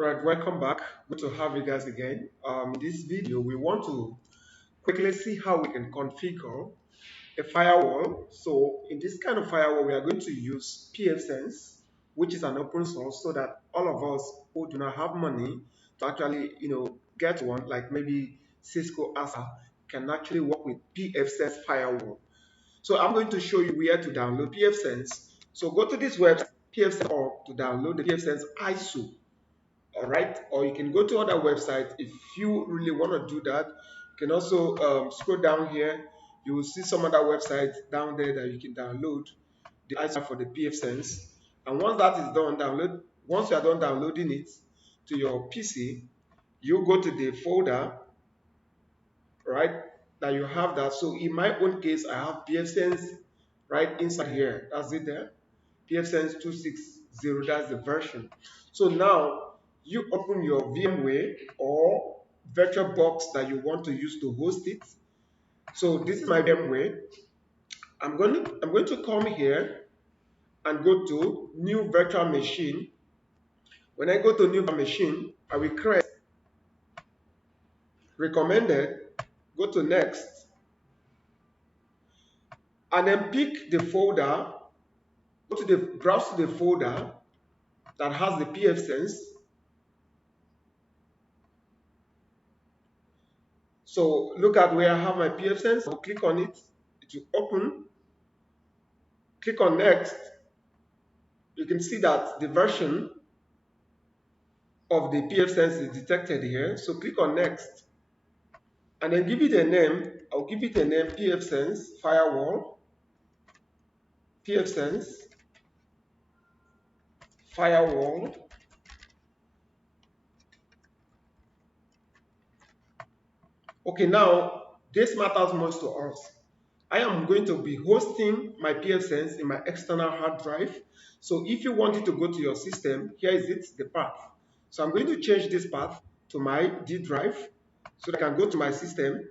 Alright, welcome back. Good to have you guys again. In this video, we want to quickly see how we can configure a firewall. So in this kind of firewall, we are going to use Pfsense, which is an open source, so that all of us who do not have money to actually, get one, like maybe Cisco ASA, can actually work with Pfsense Firewall. So I'm going to show you where to download Pfsense. So go to this website, Pfsense.org, to download the Pfsense ISO. All right, or you can go to other websites if you really want to do that. You can also scroll down here. You will see some other websites down there that you can download the ISO for the Pfsense. And once that is done, once you are done downloading it to your PC, you go to the folder, right, that you have that. So in my own case, I have Pfsense right inside here. That's it there. Pfsense 260, that's the version. So now you open your VMware or virtual box that you want to use to host it. So this is my VMware. I'm going to come here and go to new virtual machine. When I go to new machine, I will create recommended, go to next, and then pick the folder, browse to the folder that has the Pfsense. So look at where I have my Pfsense. I'll click on it. It will open. Click on next. You can see that the version of the Pfsense is detected here. So click on next. And then give it a name. I'll give it a name, Pfsense Firewall. Pfsense Firewall. Okay, now this matters most to us. I am going to be hosting my Pfsense in my external hard drive. So if you want it to go to your system, here is it, the path. So I'm going to change this path to my D drive so that I can go to my system,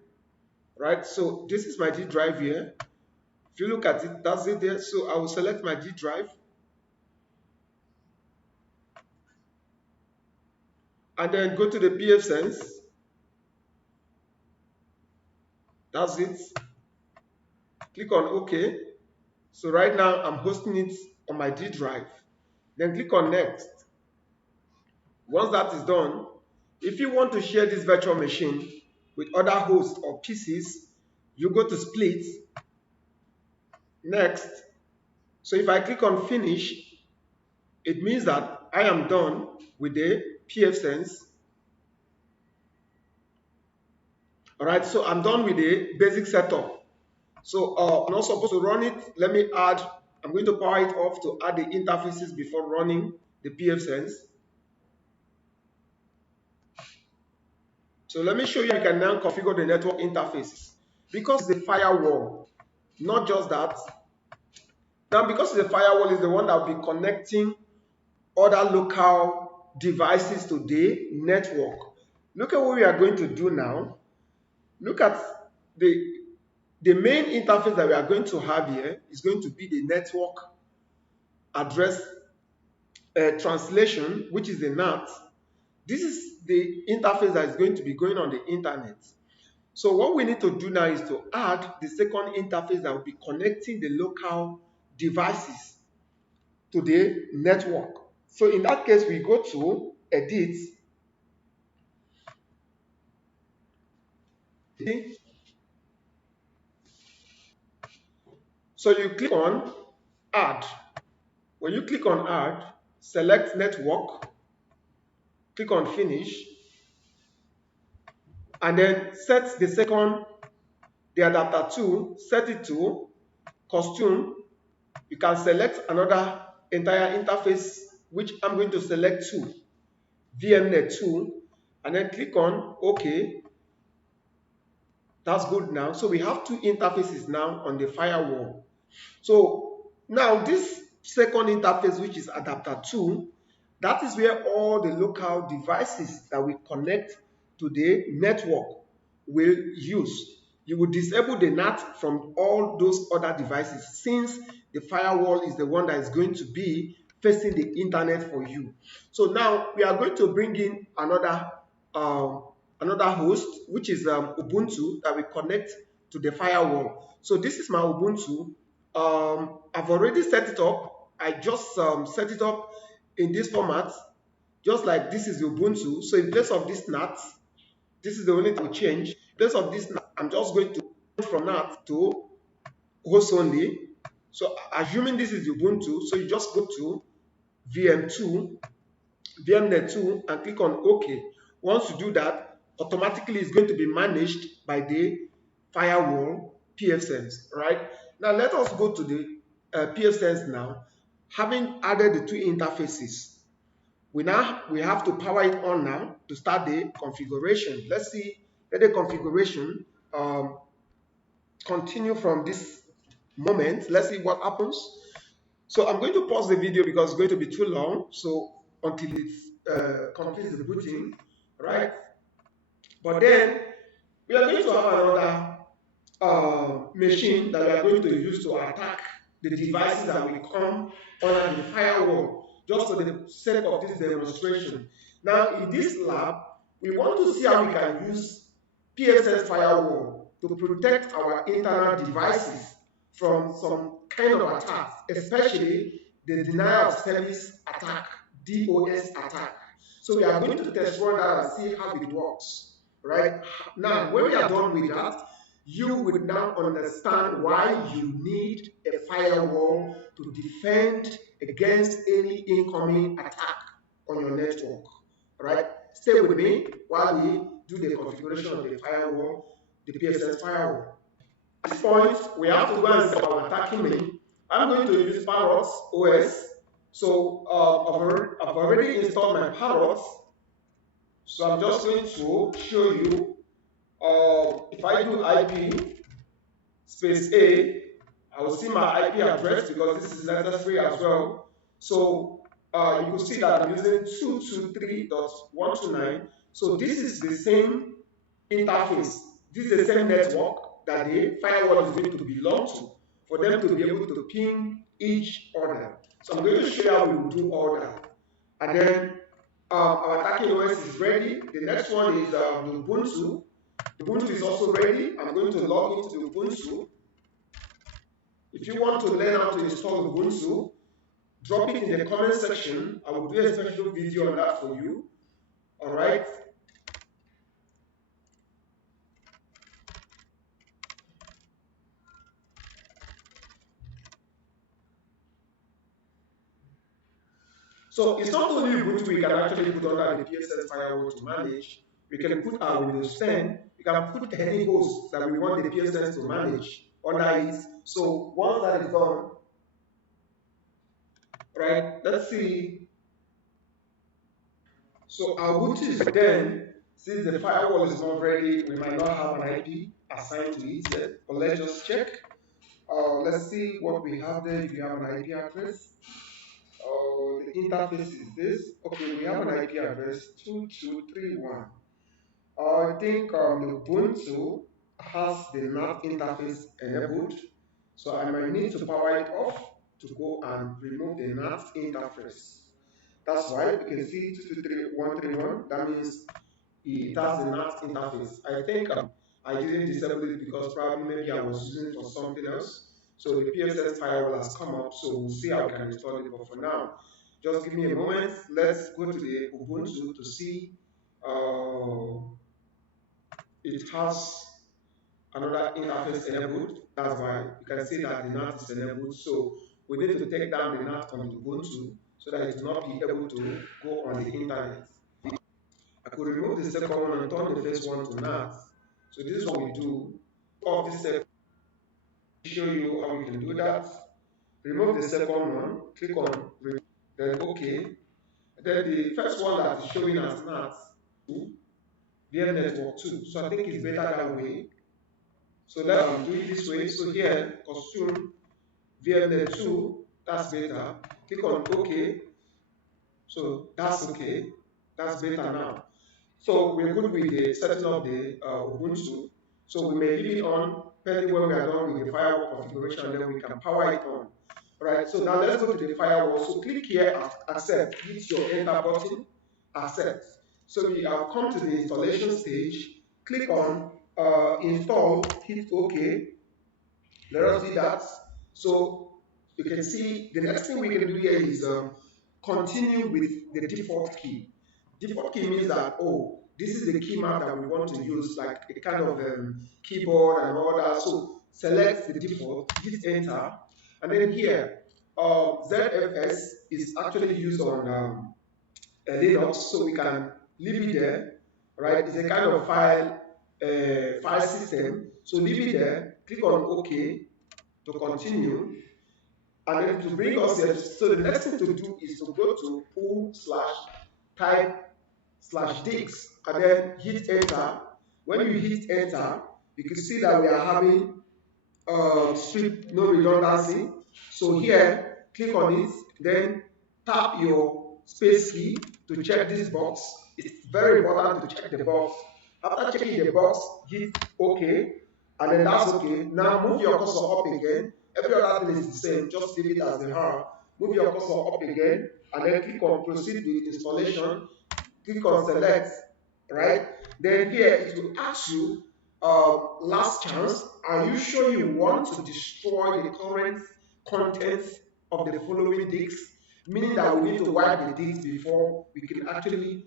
right? So this is my D drive here. If you look at it, that's it there. So I will select my D drive. And then go to the Pfsense. That's it. Click on OK. So right now I'm hosting it on my D drive. Then click on next. Once that is done, if you want to share this virtual machine with other hosts or PCs, you go to split, next. So if I click on finish, it means that I am done with the Pfsense. All right, so I'm done with the basic setup. So I'm not supposed to run it. Let me add, I'm going to power it off to add the interfaces before running the Pfsense. So let me show you, you can now configure the network interfaces. Because the firewall, not just that. Now because the firewall is the one that will be connecting other local devices to the network. Look at what we are going to do now. Look at the main interface that we are going to have here is going to be the network address translation, which is the NAT. This is the interface that is going to be going on the internet. So what we need to do now is to add the second interface that will be connecting the local devices to the network. So in that case, we go to Edit. So you click on Add. When you click on Add, select Network, click on Finish, and then set the second, the adapter 2, set it to Custom. You can select another entire interface, which I'm going to select 2, VMNET2, and then click on OK. That's good now. So we have 2 interfaces now on the firewall. So now this second interface, which is adapter 2, that is where all the local devices that we connect to the network will use. You will disable the NAT from all those other devices, since the firewall is the one that is going to be facing the internet for you. So now we are going to bring in um, another host, which is Ubuntu, that we connect to the firewall. So this is my Ubuntu. I've already set it up. I just set it up in this format, just like this is the Ubuntu. So in place of this NAT, this is the only thing to change. In place of this NAT, I'm just going to change from NAT to host only. So assuming this is Ubuntu, so you just go to VMNET2 and click on OK. Once you do that, automatically it's going to be managed by the firewall Pfsense, right? Now let us go to the Pfsense now. Having added the two interfaces, we have to power it on now to start the configuration. Let the configuration continue from this moment. Let's see what happens. So I'm going to pause the video because it's going to be too long. So until it completes the booting, right? But then we are going to have another machine that we are going to use to attack the devices that will come under the firewall, just for the sake of this demonstration. Now, in this lab, we want to see how we can use Pfsense Firewall to protect our internal devices from some kind of attacks, especially the denial of service attack, DoS attack. So we are going to test run that and see how it works, right? Now, when we are done with that, you would now understand why you need a firewall to defend against any incoming attack on your network, right? Stay with me while we do the configuration of the firewall, the Pfsense firewall. At this point, we have to go and set our attacking name. I'm going to use Parrot OS. So I've already installed my Parrot. So I'm just going to show you. If I do IP space A, I will see my IP address because this is necessary as well. So you can see that I'm using 223.129. So this is the same interface. This is the same network that the firewall is going to belong to for them to be able to ping each other. So I'm going to show you how we will do all that. And then our attacking OS is ready. The next one is the Ubuntu. Ubuntu is also ready. I'm going to log into the Ubuntu. If you want to learn how to install Ubuntu, drop it in the comment section. I will do a special video on that for you. All right. So it's not only Ubuntu we can actually put under the Pfsense firewall to manage. We can put our Windows 10. We can put any host that we want the Pfsense to manage under it. So once that is done, right, let's see. So our Ubuntu is done. Since the firewall is not ready, we might not have an IP assigned to it yet. But let's just check. Let's see what we have there. If you have an IP address, the interface is this. Okay, we have an IP address 2231. I think the Ubuntu has the NAT interface enabled, so I might need to power it off to go and remove the NAT interface. That's why you can see 223131. That means it has the NAT interface. I think I didn't disable it because probably maybe I was using it for something else. So the Pfsense firewall has come up, so we'll see how we can install it. But for now, just give me a moment. Let's go to the Ubuntu to see it has another interface enabled. That's why you can see that the NAT is enabled. So we need to take down the NAT on the Ubuntu so that it will not be able to go on the internet. I could remove the second one and turn the first one to NAT. So this is what we do. Of this second, show you how we can do that. Remove the second one, click on remove, then OK. Then the first one that is showing as NAT, VMNET2. So I think it's better that way. So let's do it this way. So here, consume VMNET2, that's better. Click on OK. So that's OK. That's better now. So we're good with the setting of the Ubuntu. So we may leave it on, depending when we are done with the firewall configuration, then we can power it on. Right, so now let's go to the firewall. So click here, accept, hit your enter button, accept. So we have come to the installation stage. Click on install, hit OK. Let us do that. So you can see the next thing we can do here is continue with the default key. Default key means that, oh, this is the key map that we want to use, like a kind of keyboard and all that. So select the default, hit enter, and then here, ZFS is actually used on Linux, so we can leave it there, right? It's a kind of file system. So leave it there, click on OK to continue, and then to bring us here. So the next thing to do is to go to pull slash type slash disk and then hit enter. When you hit enter, you can see that we are having strip no redundancy. So here, click on it, then tap your space key to check this box. It's very important to check the box. After checking the box, hit OK, and then that's okay. Now move your cursor up again. Every other thing is the same, just leave it as they are. Move your cursor up again, and then click on proceed with installation. Click on select, right? Then here it will ask you last chance, are you sure you want to destroy the current contents of the following disks? Meaning that we need to wipe the disk before we can actually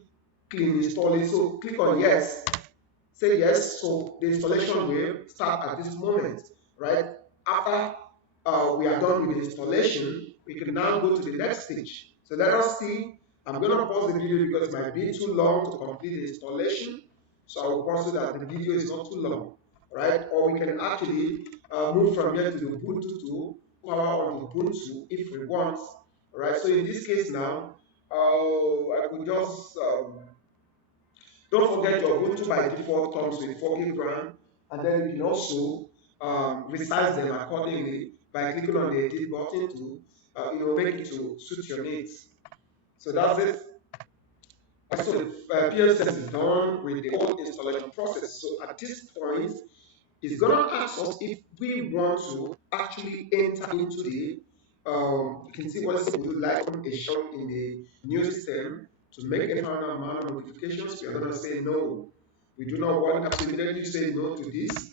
clean install it. So click on yes, say yes. So the installation will start at this moment, right? After we are done with the installation, we can now go to the next stage. So let us see. I'm going to pause the video because it might be too long to complete the installation. So I will pause so that the video is not too long, right? Or we can actually move from here to the Ubuntu to power on Ubuntu if we want, right? So in this case now, I could just don't forget your Ubuntu by default comes with 4 gig RAM, and then you can also resize them accordingly by clicking on the edit button to make it to suit your needs. So that's it. So the PSS is done with the whole installation process. So at this point, it's going to ask us if we want to actually enter into the, you can see what it would like is shown in the new system to make any final amount of modifications. We are going to say no. We do not want to immediately say no to this.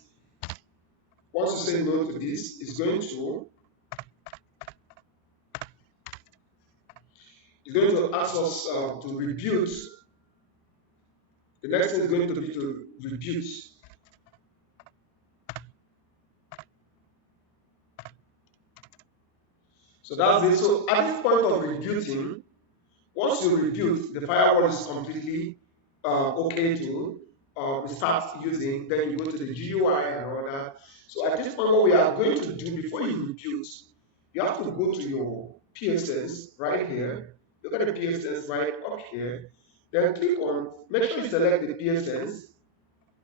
Once you say no to this, it's going to ask us to reboot. The next thing is going to be to reboot. So that's it. So at this point of rebooting, once you reboot, the firewall is completely okay to start using. Then you go to the GUI and all that. So at this point, what we are going to do before you reboot, you have to go to your PSS right here. Look at the PSS right up here. Then click on, make sure you select the PSS,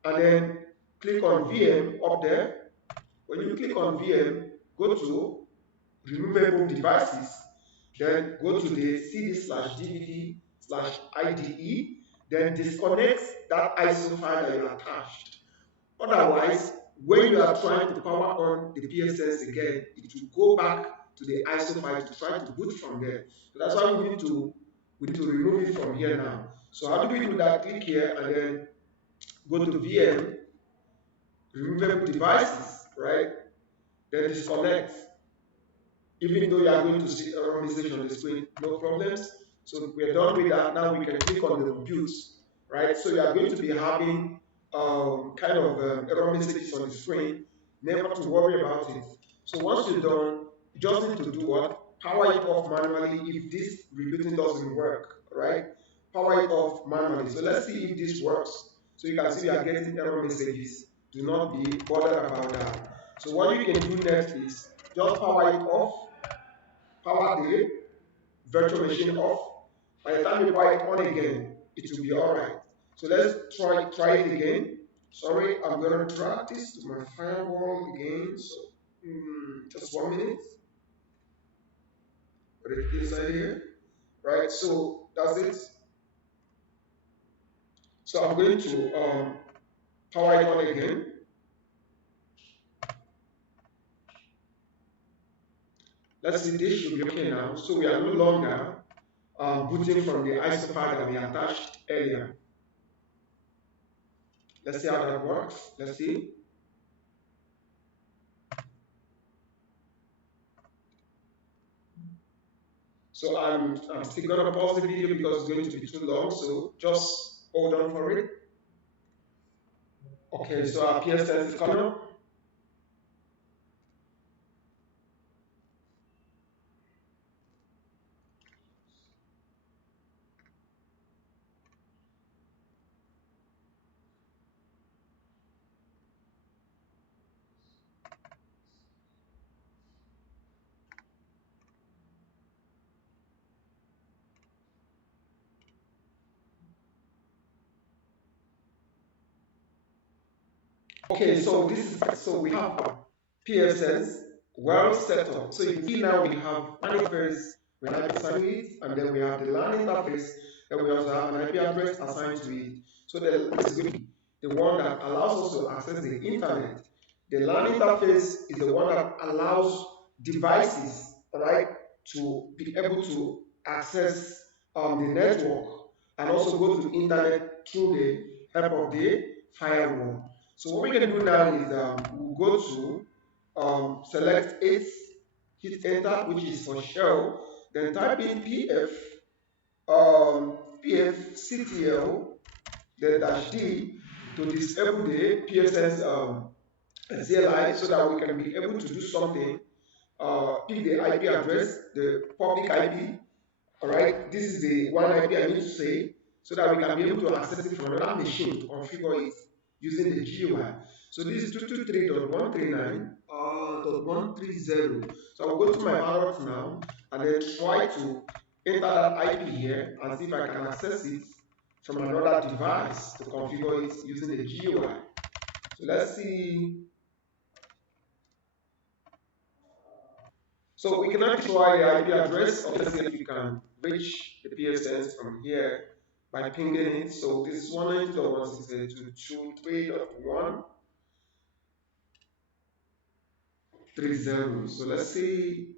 and then click on VM up there. When you click on VM, go to removable devices, then go to the cd/dvd/ide, then disconnect that ISO file that you attached. Otherwise, when you are trying to power on the PSS again, it will go back to the ISO file to try to boot from there. So that's why we need to remove it from here now. So how do we do that? Click here and then go to VM, removable devices, right? Then disconnect. Even though you are going to see error message on the screen, no problems. So we are done with that. Now we can click on the reboot, right? So you are going to be having kind of error messages on the screen. Never to worry about it. So once you're done, you just need to do what? Power it off manually if this rebooting doesn't work, right? Power it off manually. So let's see if this works. So you can see we are getting error messages. Do not be bothered about that. So what you can do next is just power it off, power the virtual machine off. By the time you power it on again, it will be alright. So let's try it again. Sorry, I'm going to drag this to my firewall again. So just 1 minute. Put it inside here. Right, so that's it. So I'm going to power it on again. Let's see, this should be okay now. So we are no longer booting from the ISO file that we attached earlier. Let's see how that works. Let's see. So I'm still going to pause the video because it's going to be too long. So just hold on for it. Okay, so our Pfsense is coming up. Okay, so we have Pfsense well set up. So you see now we have an interface with an IP assigned to it, and then we have the LAN interface, and we also have an IP address assigned to it. So this is going to be the one that allows us to access the internet. The LAN interface is the one that allows devices, right, to be able to access the network and also go to internet through the help of the firewall. So what we're going to do now is we'll go to select 8, hit enter, which is for shell, then type in pfctl, then dash d to disable the Pfsense CLI so that we can be able to do something. Pick the IP address, the public IP. All right, this is the one IP I need to say so that we can be able to access it from another machine to configure it using the GUI. So this is 223.139.130. So I'll go to my Parrot now and then try to enter that IP here and see if I can access it from another device to configure it using the GUI. So let's see. So we can actually try the IP address, or let's see if we can reach the Pfsense from here by pinging it. So this is 192.168.223.130. So let's see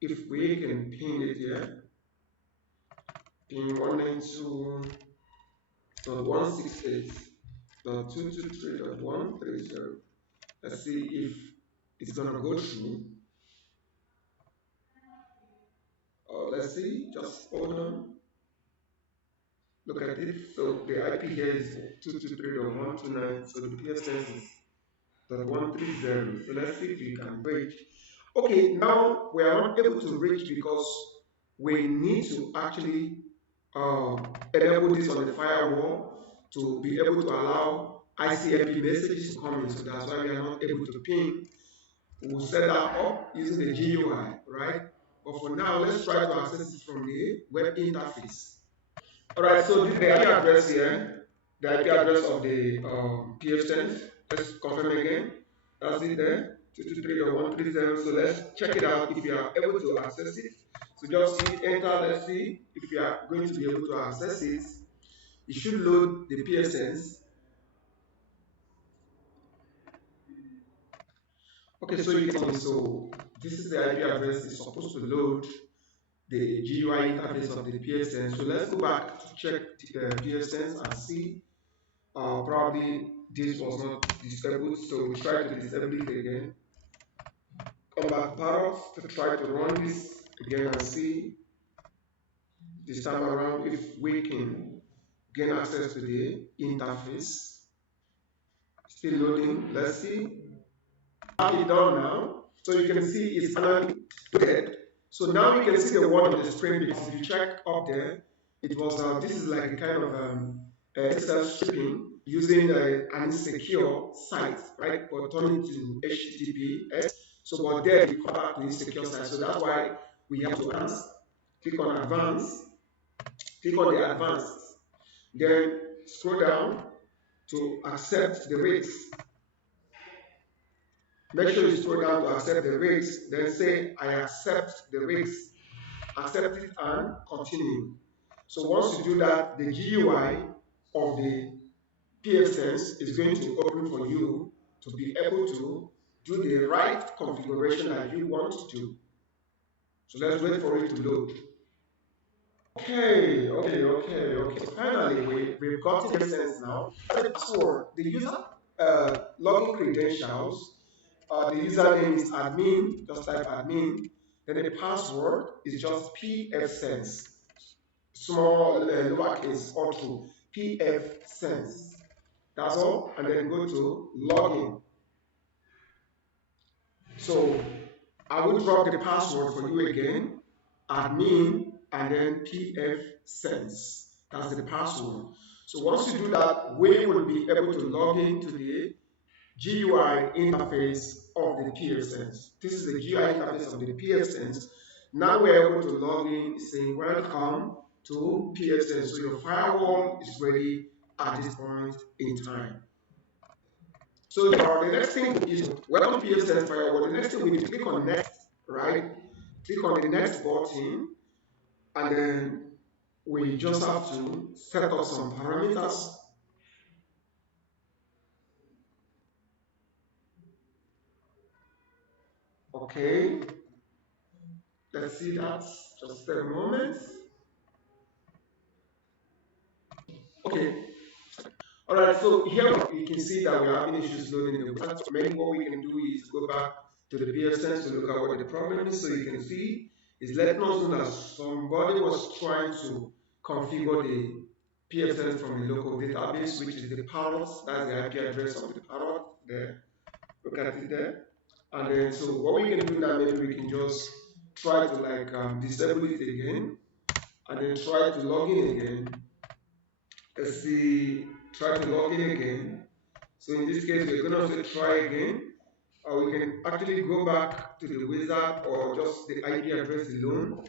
if we can ping it here. Ping 192.168.223.130. Let's see if it's gonna go through. Let's see, just hold on. Look at it. So the IP here is 223.129. So the Pfsense is 130. So let's see if we can reach. Okay, now we are not able to reach because we need to actually enable this on the firewall to be able to allow ICMP messages to come in. So that's why we are not able to ping. We'll set that up using the GUI, right? But for now, let's try to access it from the web interface. All right, so this is the IP address here, the IP address of the Pfsense. Let's confirm again. That's it there, 223.130. So let's check it out if you are able to access it. So just hit enter. Let's see if you are going to be able to access it. You should load the Pfsense. Okay, so you can so this is the IP address. It's supposed to load the GUI interface of the Pfsense. So let's go back to check the Pfsense and see. Probably this was not disabled, so we try to disable it again. Come back Parrot to try to run this again and see this time around if we can gain access to the interface. Still loading. Let's see. Have it done now. So you can see it's finally loaded. So now you can see the one on the screen because if you check up there, it was this is like a kind of SSL stripping using an insecure site, right? But turning to HTTPS. So, but there we come back to insecure site. So that's why we have to click on advanced, click on the advanced, then scroll down to accept the rates. Make sure you scroll down to accept the rates, then say I accept the rates, accept it and continue. So once you do that, the GUI of the Pfsense is going to open for you to be able to do the right configuration that you want to do. So let's wait for it to load. Okay. Finally, we've gotten the sense now. The password, the user login credentials, the username is admin, just type admin. Then the password is just pfsense, small lowercase all through, pfsense. That's all. And then go to login. So I will drop the password for you again, admin, and then pfsense. That's the password. So once you do that, we will be able to log into the GUI interface of the Pfsense. This is the GUI interface of the Pfsense. Now we're able to log in, saying welcome to Pfsense. So your firewall is ready at this point in time. So the next thing is welcome to Pfsense Firewall. The next thing we need to click on next, right? Click on the next button, and then we just have to set up some parameters. Okay, let's see that. Just a moment. Okay. All right. So here you can see that we are having issues loading the website. So maybe what we can do is go back to the Pfsense to look at what the problem is. So you can see is letting us know that somebody was trying to configure the Pfsense from the local database, which is the Parrot. That's the IP address of the Parrot. There, look at it there. And then so what we can do now, maybe we can just try to like disable it again, and then try to log in again. Let's see, try to log in again. So in this case, we're gonna say try again, or we can actually go back to the wizard or just the IP address alone,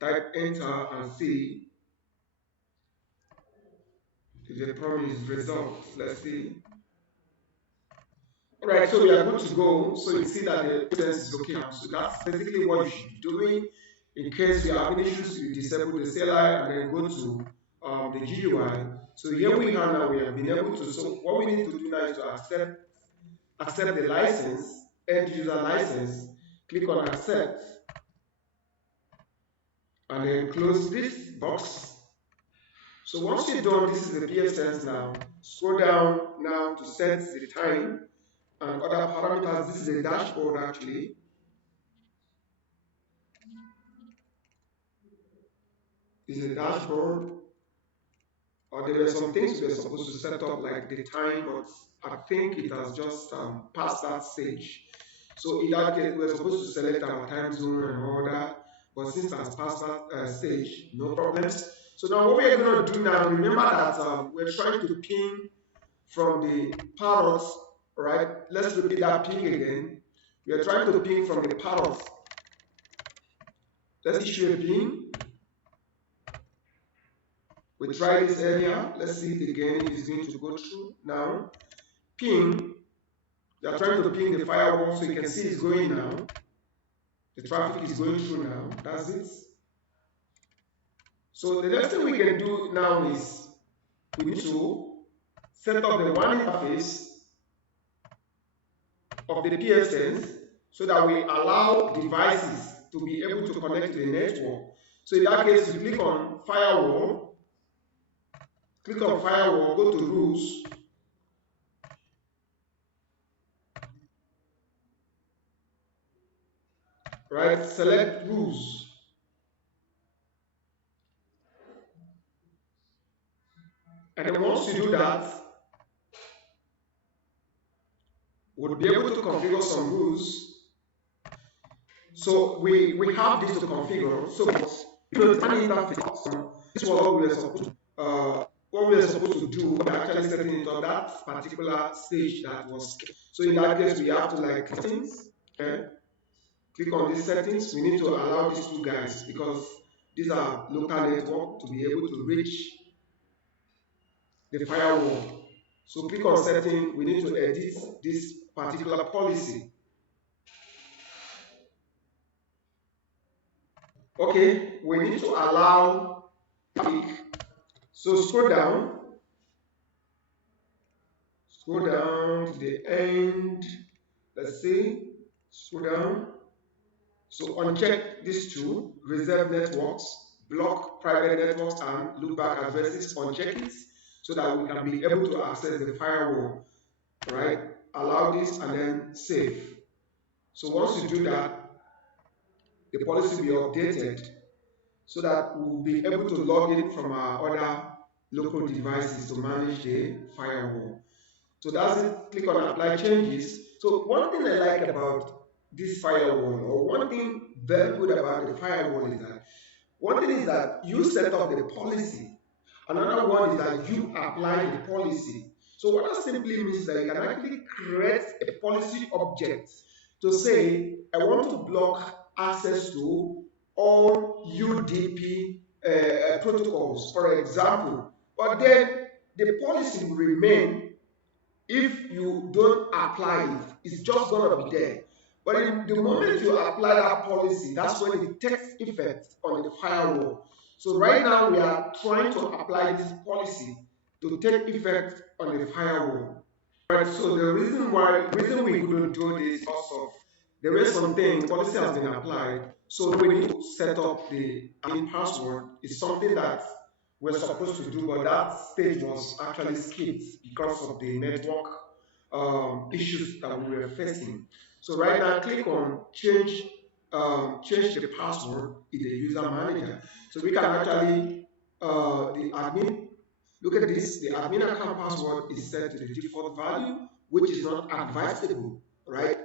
type enter and see if the problem is resolved. Let's see. Alright, so we are good to go. So you see that the presence is okay now. So that's basically what you should be doing. In case you have any issues, you disable the CLI and then go to the GUI. So here we are now, we have been able to, so what we need to do now is to accept the license, end user license, click on accept, and then close this box. So once you're done, this is the Pfsense now. Scroll down now to set the time and other parameters. This is a dashboard actually. This is a dashboard. Or there were some things we were supposed to set up like the time, but I think it has just passed that stage. So in that case, we were supposed to select our time zone and all that, but since it has passed that stage, no problems. So now what we're going to do now, remember that we're trying to ping from the Parrot, right? Let's repeat that ping again. We are trying to ping from the Parrot. Let's issue a ping. We tried this earlier. Let's see it again. It is going to go through now. Ping. You are trying to ping the firewall, so you can see it's going now. The traffic is going through now. That's it. So the next thing we can do now is we need to set up the WAN interface of the Pfsense so that we allow devices to be able to connect to the network. So in that case, you click on firewall, go to rules, right? Select rules. And then once you do that, we'll be able to configure some rules. So we have this to configure. So the LAN interface, this was what we were supposed to do. We're actually setting it on that particular stage that was. So in that case, we have to like settings. Okay? Click on these settings. We need to allow these two guys because these are local network to be able to reach the firewall. So click on setting. We need to edit this particular policy. Okay, we need to allow click. So scroll down to the end. Let's see, scroll down. So uncheck these two, reserve networks, block private networks and loopback addresses, uncheck it so that we can be able to access the firewall, right? Allow this and then save. So once you do that, the policy will be updated so that we'll be able to log in from our other local devices to manage the firewall. So that's it. Click on apply changes. So one thing I like about this firewall, or one thing very good about the firewall is that one thing is that you set up the policy. Another one is that you apply the policy. So what that simply means is that you can actually create a policy object to say, I want to block access to all UDP protocols, for example. But then the policy will remain. If you don't apply it, it's just going to be there. But in the moment you apply that policy, that's when it takes effect on the firewall. So right now we are trying to apply this policy to take effect on the firewall. Right, so the reason we couldn't do this also, there is something, policy has been applied, so we need to set up the admin password. It's something that we're supposed to do, but that stage was actually skipped because of the network issues that we were facing. So right now, click on change the password in the user manager. So we can actually, the admin. Look at this, the admin account password is set to the default value, which is not advisable, right?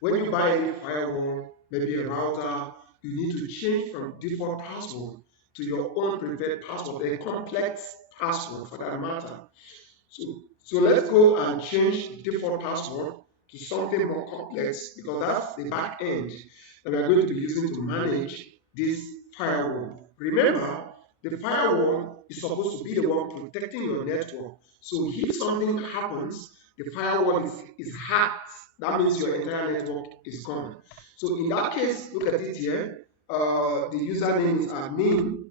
When you buy any firewall, maybe a router, you need to change from default password to your own preferred password, a complex password for that matter. So let's go and change the default password to something more complex because that's the back end that we are going to be using to manage this firewall. Remember, the firewall is supposed to be the one protecting your network. So if something happens, the firewall is hacked. That means your entire network is gone. So in that case, look at it here. The username is admin.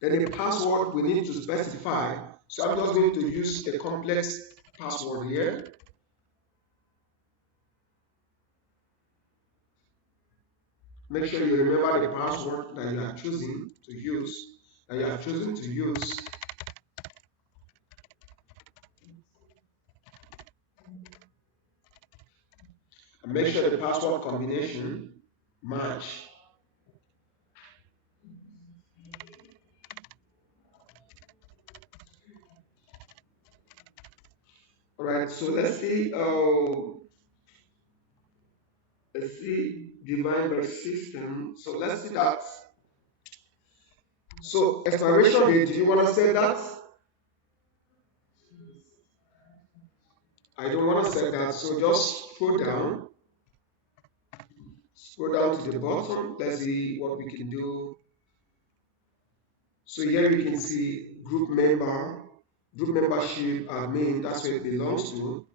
Then the password we need to specify. So I'm just going to use a complex password here. Make sure you remember the password that you are choosing to use. And make sure the password combination match. All right, so let's see. Let's see VMware system. So let's see that. So expiration date. Do you want to set that? I don't want to set that. So just scroll down. Scroll down to the bottom. Let's see what we can do. So here we can see group membership admin. That's where it belongs to.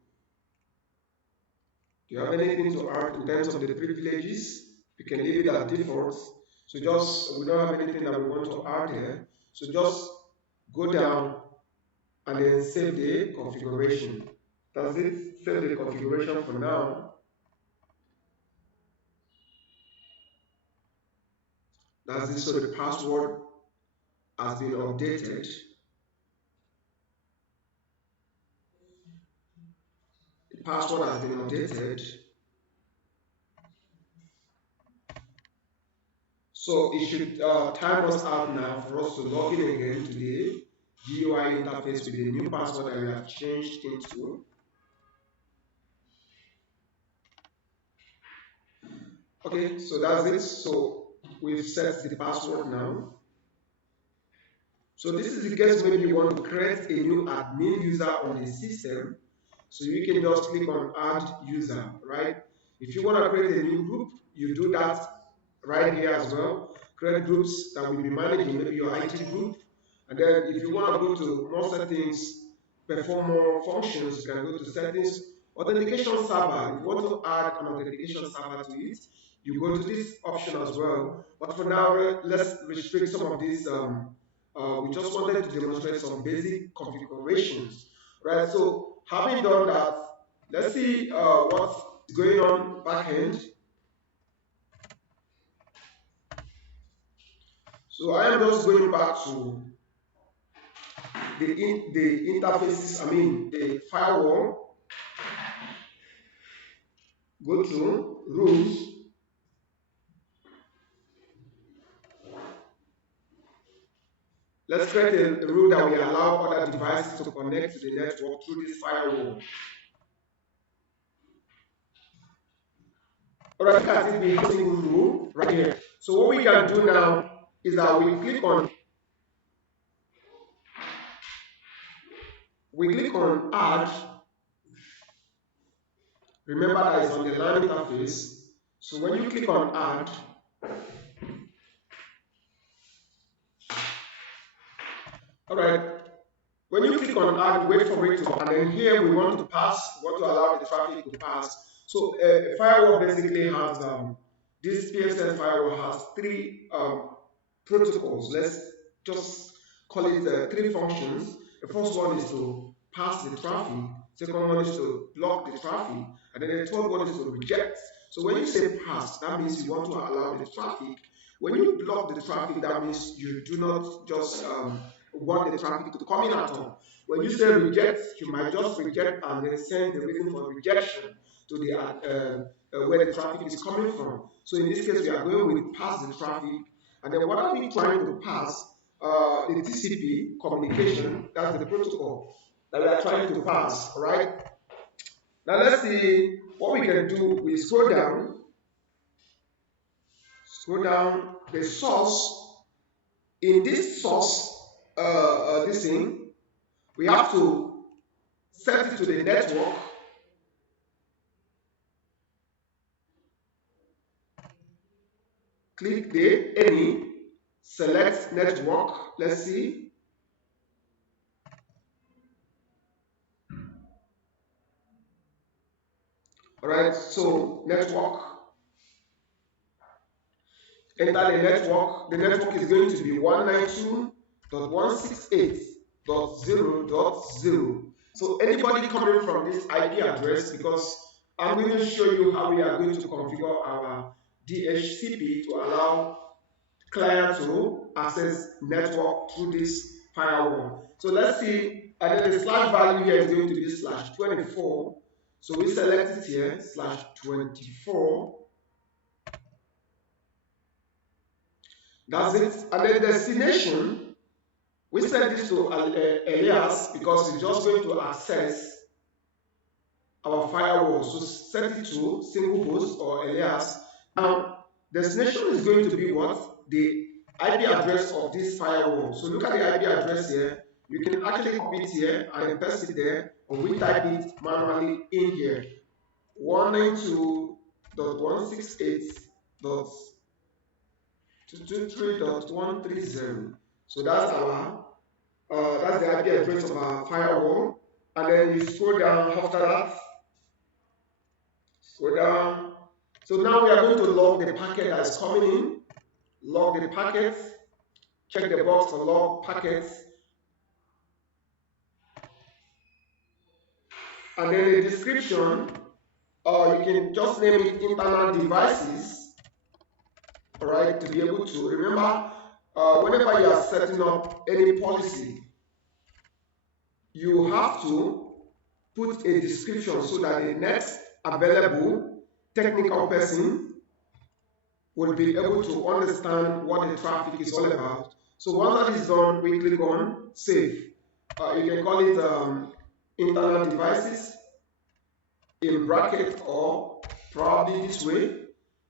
Do you have anything to add in terms of the privileges? We can leave it at default. So we don't have anything that we want to add here. So just go down and then save the configuration. That's it. Save the configuration for now. That's it. So the password has been updated. The password has been updated. So it should time us out now for us to log in again to the GUI interface with the new password that we have changed into. Okay, so that's it. So we've set the password now. So this is the case when you want to create a new admin user on the system. So you can just click on add user, right? If you want to create a new group, you do that right here as well. Create groups that will be managing maybe your IT group. And then if you want to go to more settings, perform more functions, you can go to settings, authentication server. If you want to add an authentication server to it, you go to this option as well. But for now, let's restrict some of these. We just wanted to demonstrate some basic configurations, right? So having done that, let's see what's going on back end. So I am just going back to the interfaces, the firewall, go to rules. Let's create a rule that will allow other devices to connect to the network through this firewall. Alright, look at it being a single rule right here. So what we can do now is that we click on add. Remember that it's on the LAN interface. So when you click on add, alright, when you click on add, wait for it to, and then here we want to allow the traffic to pass. So a firewall basically has, this Pfsense Firewall has three protocols. Let's just call it three functions. The first one is to pass the traffic, second one is to block the traffic, and then the third one is to reject. So when you say pass, that means you want to allow the traffic. When you block the traffic, that means you do not just want the traffic to come in at all. When you say reject, you might just reject and then send the reason for rejection to the where the traffic is coming from. So in this case, we are going with pass the traffic, and then what are we trying to pass? The TCP communication, that's the protocol that we are trying to pass, all right? Now let's see what we can do. We scroll down, the source. In this source, this thing, we have to set it to the network. Click the any, select network. Let's see. All right, so network. Enter the network. The network is going to be 192.168.0.0. So anybody coming from this IP address, because I'm going to show you how we are going to configure our DHCP to allow client to access network through this firewall. So let's see, and then the slash value here is going to be /24. So we select it here, /24. That's it. And then the destination, we set this to alias because it's just going to access our firewall. So set it to single host or alias. Now, destination is going to be what? The IP address of this firewall. So look at the IP address here. You can actually copy it here and paste it there, or we type it manually in here. 192.168.223.130. So that's our that's the IP address of our firewall. And then you scroll down after that. Scroll down. So now we are going to log the packet that is coming in. Log the packets. Check the box for log packets. And then the description, you can just name it internal devices, all right, to be able to remember whenever you are setting up any policy, you have to put a description so that the next available technical person will be able to understand what the traffic is all about. So once that is done, we click on save. You can call it internal devices in bracket, or probably this way,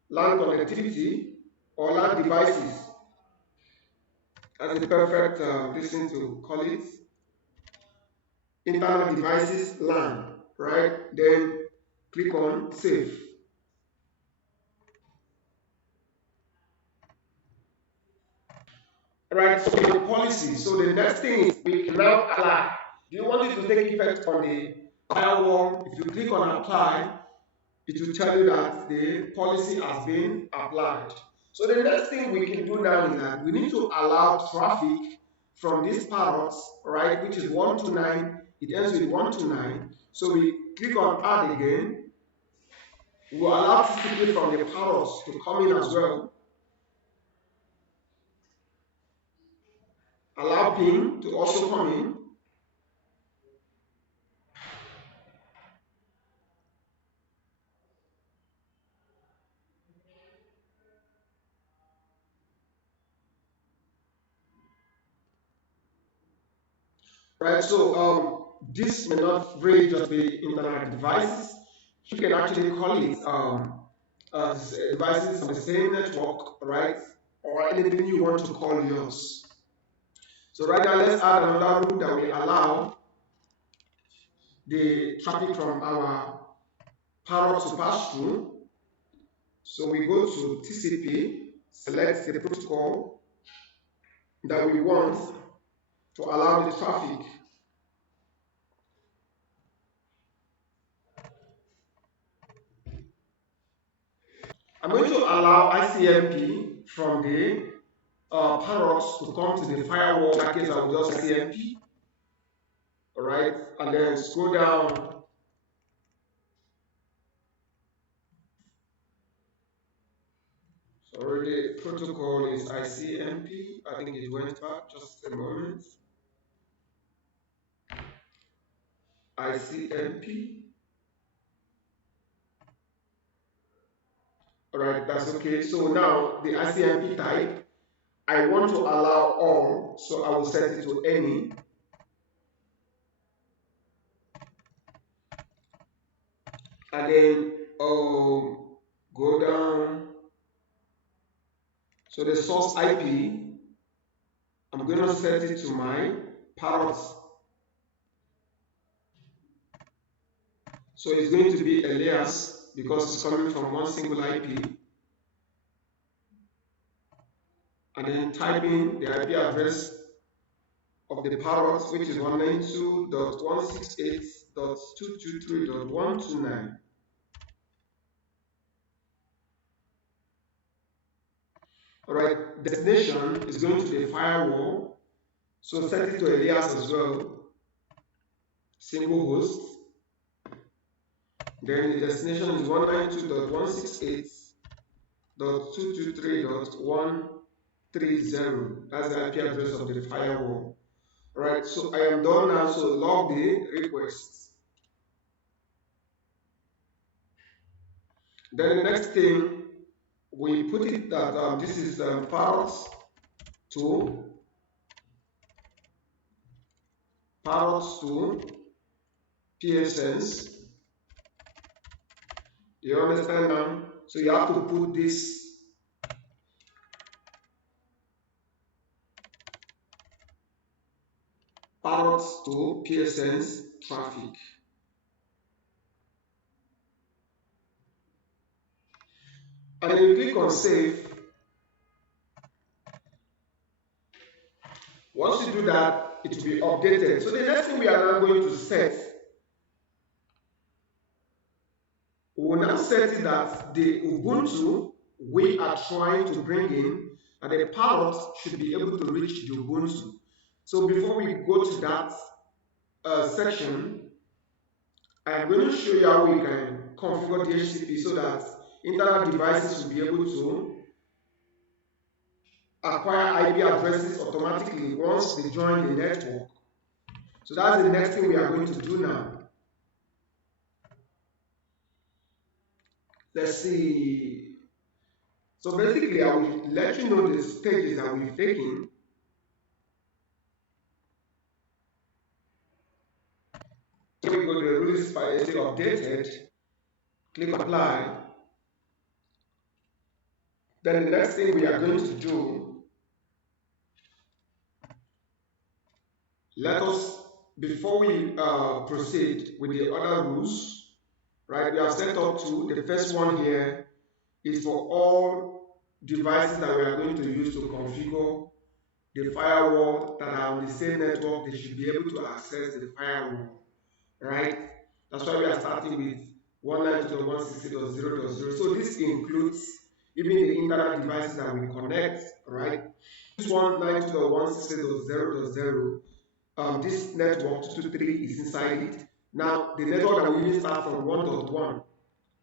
LAN connectivity or LAN devices. That's the perfect thing to call it. Internal devices LAN, right? Then click on save. Right, so the policy. So the next thing is we can now apply. Do you want it to take effect on the firewall? If you click on apply, it will tell you that the policy has been applied. So the next thing we can do now is that we need to allow traffic from these parrots, right, which is 129. It ends with 129. So we click on add again. We will allow TCP from the parrots to come in as well. allow ping to also come in. Right, so this may not really just be internet devices. You can actually call it devices on the same network, right? Or anything you want to call yours. So right now, let's add another rule that will allow the traffic from our Parrot to pass through. So we go to TCP, select the protocol that we want to allow the traffic. I'm going to allow ICMP from the Parrots to come to the firewall. In that case, I will just ICMP, all right, and then scroll down. So already the protocol is ICMP. I think it went back just a moment. ICMP. All right, that's okay. So now the ICMP type, I want to allow all, so I will set it to any. And then go down. So the source IP, I'm going to set it to my Parrot. So it's going to be alias because it's coming from one single IP. And then type in the IP address of the Parrot, which is 192.168.223.129. Alright, destination is going to be firewall. So set it to alias as well. Single host. Then the destination is 192.168.223.130. That's the IP address of the firewall. Alright, so I am done now, so log the request. Then the next thing, we put it that this is Parrot to Pfsense. You understand now? So you have to put this Parrot to Pfsense traffic. And then you click on save. Once you do that, it will be updated. So the next thing we are now going to set, we will now set it that the Ubuntu we are trying to bring in, and the Parrot should be able to reach the Ubuntu. So before we go to that section, I am going to show you how we can configure DHCP so that internet devices will be able to acquire IP addresses automatically once they join the network. So that's the next thing we are going to do now. Let's see. So basically, I will let you know the stages that we've taken. So we go to the rules by updated, click apply. Then the next thing we are going to do, let us, before we proceed with the other rules, right, we have set up to, the first one here is for all devices that we are going to use to configure the firewall that are on the same network. They should be able to access the firewall, right? That's why we are starting with 192.168.0.0. So this includes even the internet devices that we connect, right? This 192.168.0.0, this network 223 is inside it. Now, the network that we even start from 1.1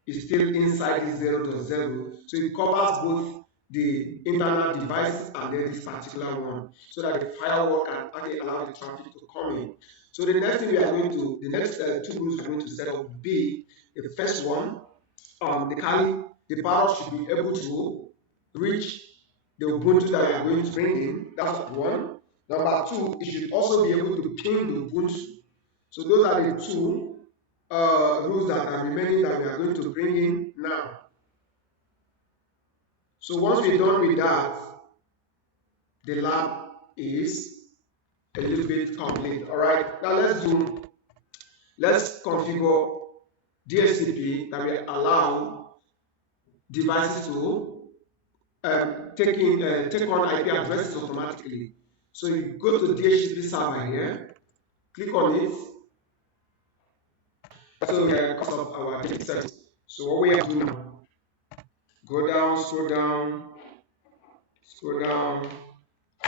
is still inside this 0.0. So it covers both the internal devices and then this particular one, so that the firewall can actually allow the traffic to come in. So the next thing we are going to, the next two rules we are going to set up will be the first one, the Parrot should be able to reach the Ubuntu that we are going to bring in. That's one. Number two, it should also be able to ping the Ubuntu. So those are the two rules that are remaining that we are going to bring in now. So once we're done with that, the lab is a little bit complete. All right, now let's configure DHCP that will allow devices to take on IP addresses automatically. So you go to the DHCP server here, click on it. So we are because of our DHCP settings. So what we have to do now, go down, scroll down, scroll down,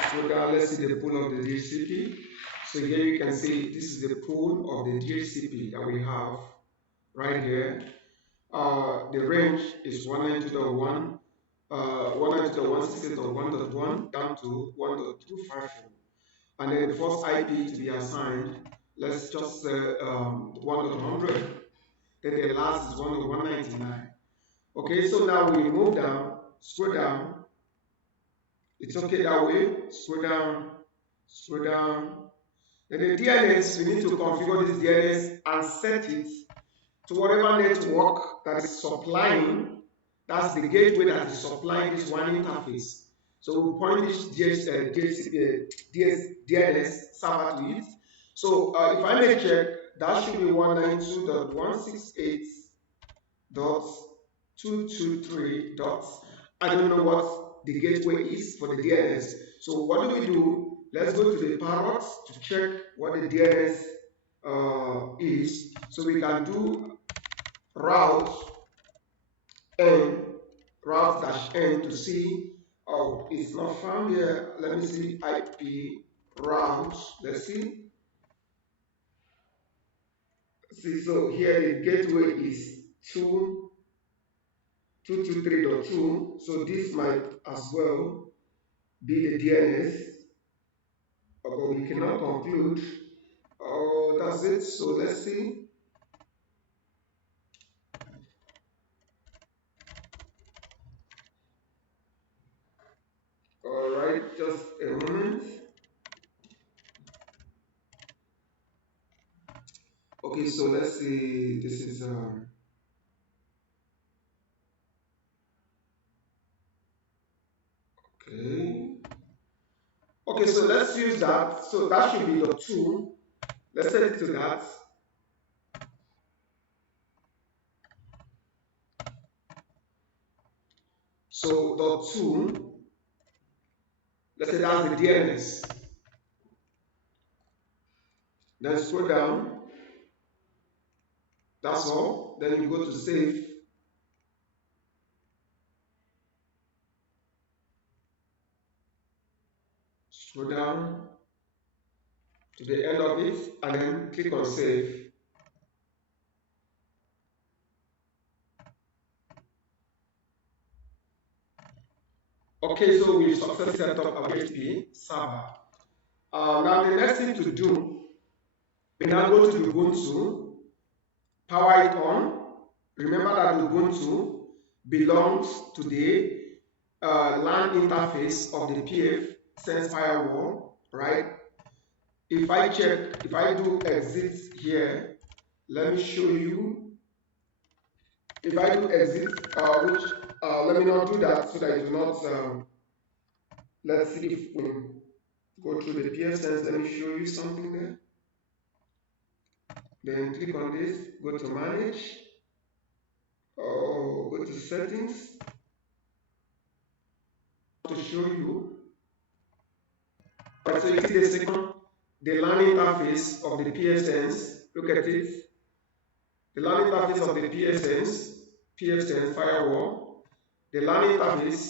scroll down. Let's see the pool of the DHCP. So here you can see this is the pool of the DHCP that we have right here. The range is 192.1, 192.168.1.1 down to 1.254. And then the first IP to be assigned, let's just say 1.100. Then the last is 1.199. Okay, so now we move down, scroll down. It's okay that way. Scroll down, scroll down. Then the DNS, we need to configure this DNS and set it to whatever network that is supplying. That's the gateway that is supplying this WAN interface. So we point this DNS server to it. So if I may check, that should be 192.168.223. I don't know what the gateway is for the DNS. So what do? Let's go to the Parrot to check what the DNS is. So we can do route -n to see. Oh, it's not found here. Let me see IP route. Let's see. See, so here the gateway is 223.2. So this might as well be the DNS, but we cannot conclude. Oh, that's it. So let's see. All right, just a moment. Okay, so let's see. This is okay. Okay, so let's use that. So that should be the 2. Let's set it to that. So the 2, let's say that's the DNS. Then scroll down. That's all. Then you go to save. Scroll down to the end of it and then click on save. Okay, so we successfully set up our PHP server. Now the next thing to do, we now go to the Ubuntu, power it on. Remember that Ubuntu belongs to the LAN interface of the Pfsense Firewall, right? If I do exit here, let me show you. If I do exit, let me not do that so that I do not. Let's see if we go through the Pfsense. Let me show you something there. Then click on this, go to manage, or go to settings to show you. Right, so you see the second, the LAN interface of the Pfsense. Look at it. The LAN interface of the Pfsense Firewall. The LAN interface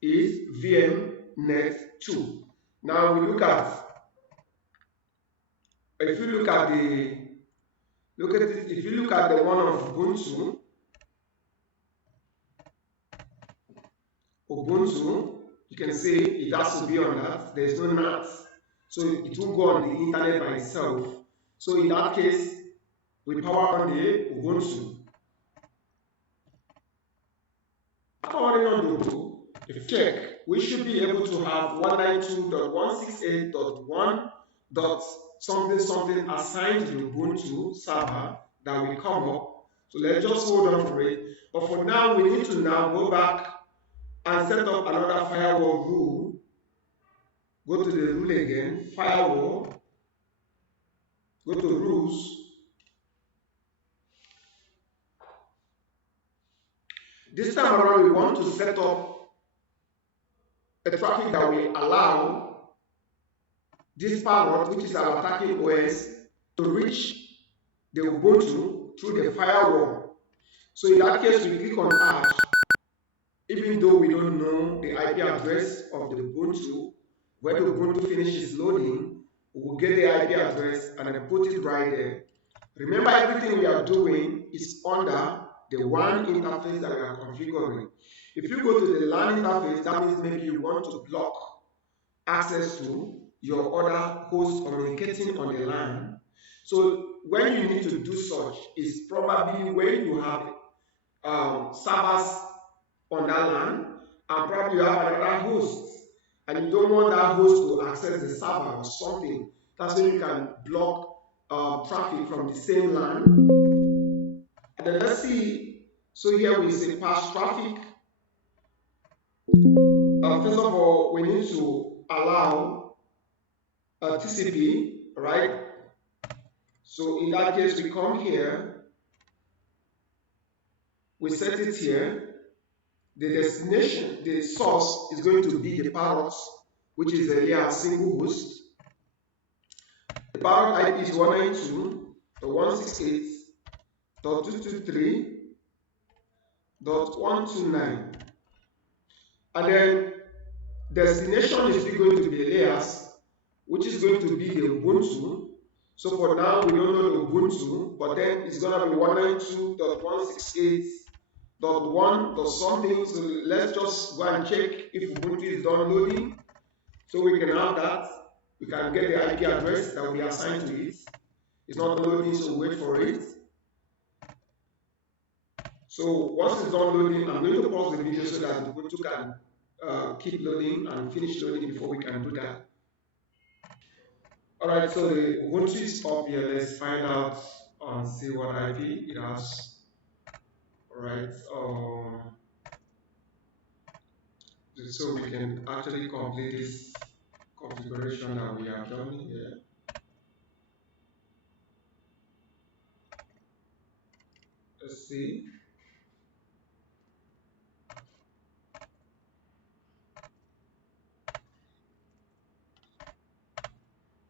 is VMNET2. Now we look at, if you look at the one of Ubuntu, Ubuntu, you can see it has to be on that. There's no NAT, so it will go on the internet by itself. So in that case, we power on the Ubuntu. After powering on the Ubuntu, if you check, we should be able to have 192.168.1.something assigned to the Ubuntu server that will come up. So let's just hold on for it. But for now, we need to now go back and set up another firewall rule. Go to the rule again, firewall, go to rules. This time around, we want to set up a traffic that will allow this Parrot, which is our attacking OS, to reach the Ubuntu through the firewall. So in that case, we click on add. Even though we don't know the IP address of the Ubuntu, when the Ubuntu finishes loading, we will get the IP address and then put it right there. Remember, everything we are doing is under the WAN interface that we are configuring. If you go to the LAN interface, that means maybe you want to block access to your other hosts communicating on the LAN. So when you need to do such, is probably when you have servers on that LAN, and probably you have another host, and you don't want that host to access the server or something. That's when you can block traffic from the same LAN. And then let's see. So here we say pass traffic. First of all, we need to allow TCP, right? So in that case, we come here, we set it here. The destination, the source is going to be the Parrot, which is a layer single host. The Parrot IP is 192.168.223.129. And then destination is still going to be layers, which is going to be the Ubuntu. So for now, we don't know the Ubuntu, but then it's going to be 192.168.1.something. So let's just go and check if Ubuntu is downloading. So we can have that. We can get the IP address that we assign to it. It's not loading, so wait for it. So once it's done loading, I'm going to pause the video so that Ubuntu can keep loading and finish loading before we can do that. Alright, so the Ubuntu is up here. Let's find out and see what IP it has. Alright, so we can actually complete this configuration that we have done here. Let's see.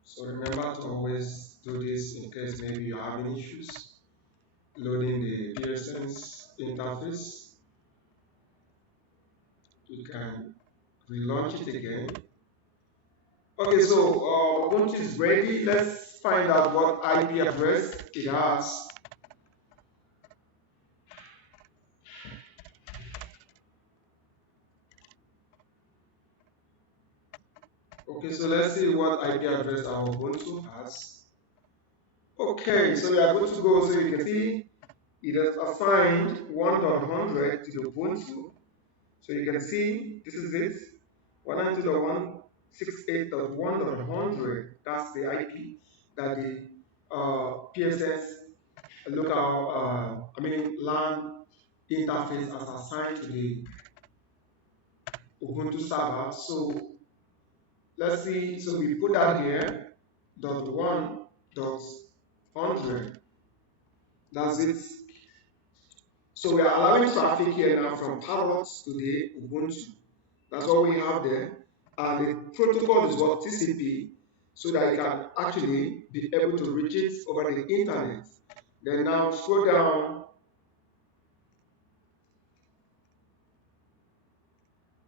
So remember to always do this in case maybe you're having issues loading the Pfsense interface. You can relaunch it again. Okay, so Ubuntu is ready. Let's find out what IP address it has. Okay, so let's see what IP address our Ubuntu has. Okay, so we are going to go, so you can see it has assigned 1.100 to the Ubuntu. So you can see this is it, 192.168.1.100. That's the IP that the Pfsense local, LAN interface has assigned to the Ubuntu server. So let's see, so we put that here, .1.100. That's it. So we are allowing traffic here now from Parrot to the Ubuntu. That's what we have there. And the protocol is what TCP, so that you can actually be able to reach it over the internet. Then now scroll down.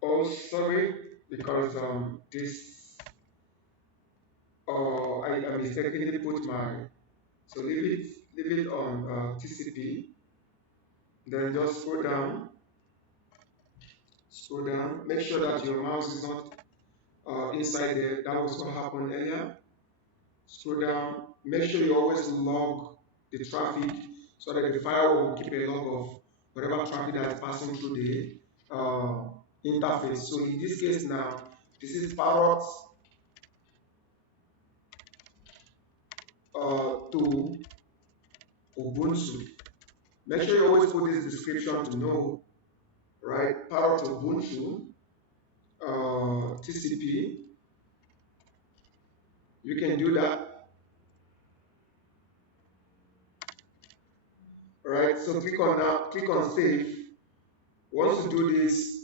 Oh, sorry, because this, I mistakenly put my, so leave it on TCP. Then just scroll down. Scroll down. Make sure that your mouse is not inside there. That was what happened earlier. Scroll down. Make sure you always log the traffic so that the firewall will keep a log of whatever traffic that is passing through the interface. So in this case now, this is Parrot to Ubuntu. Make sure you always put this description to know, right? Parrot to Ubuntu, TCP. You can do that. Right, so click on save. Once you do this,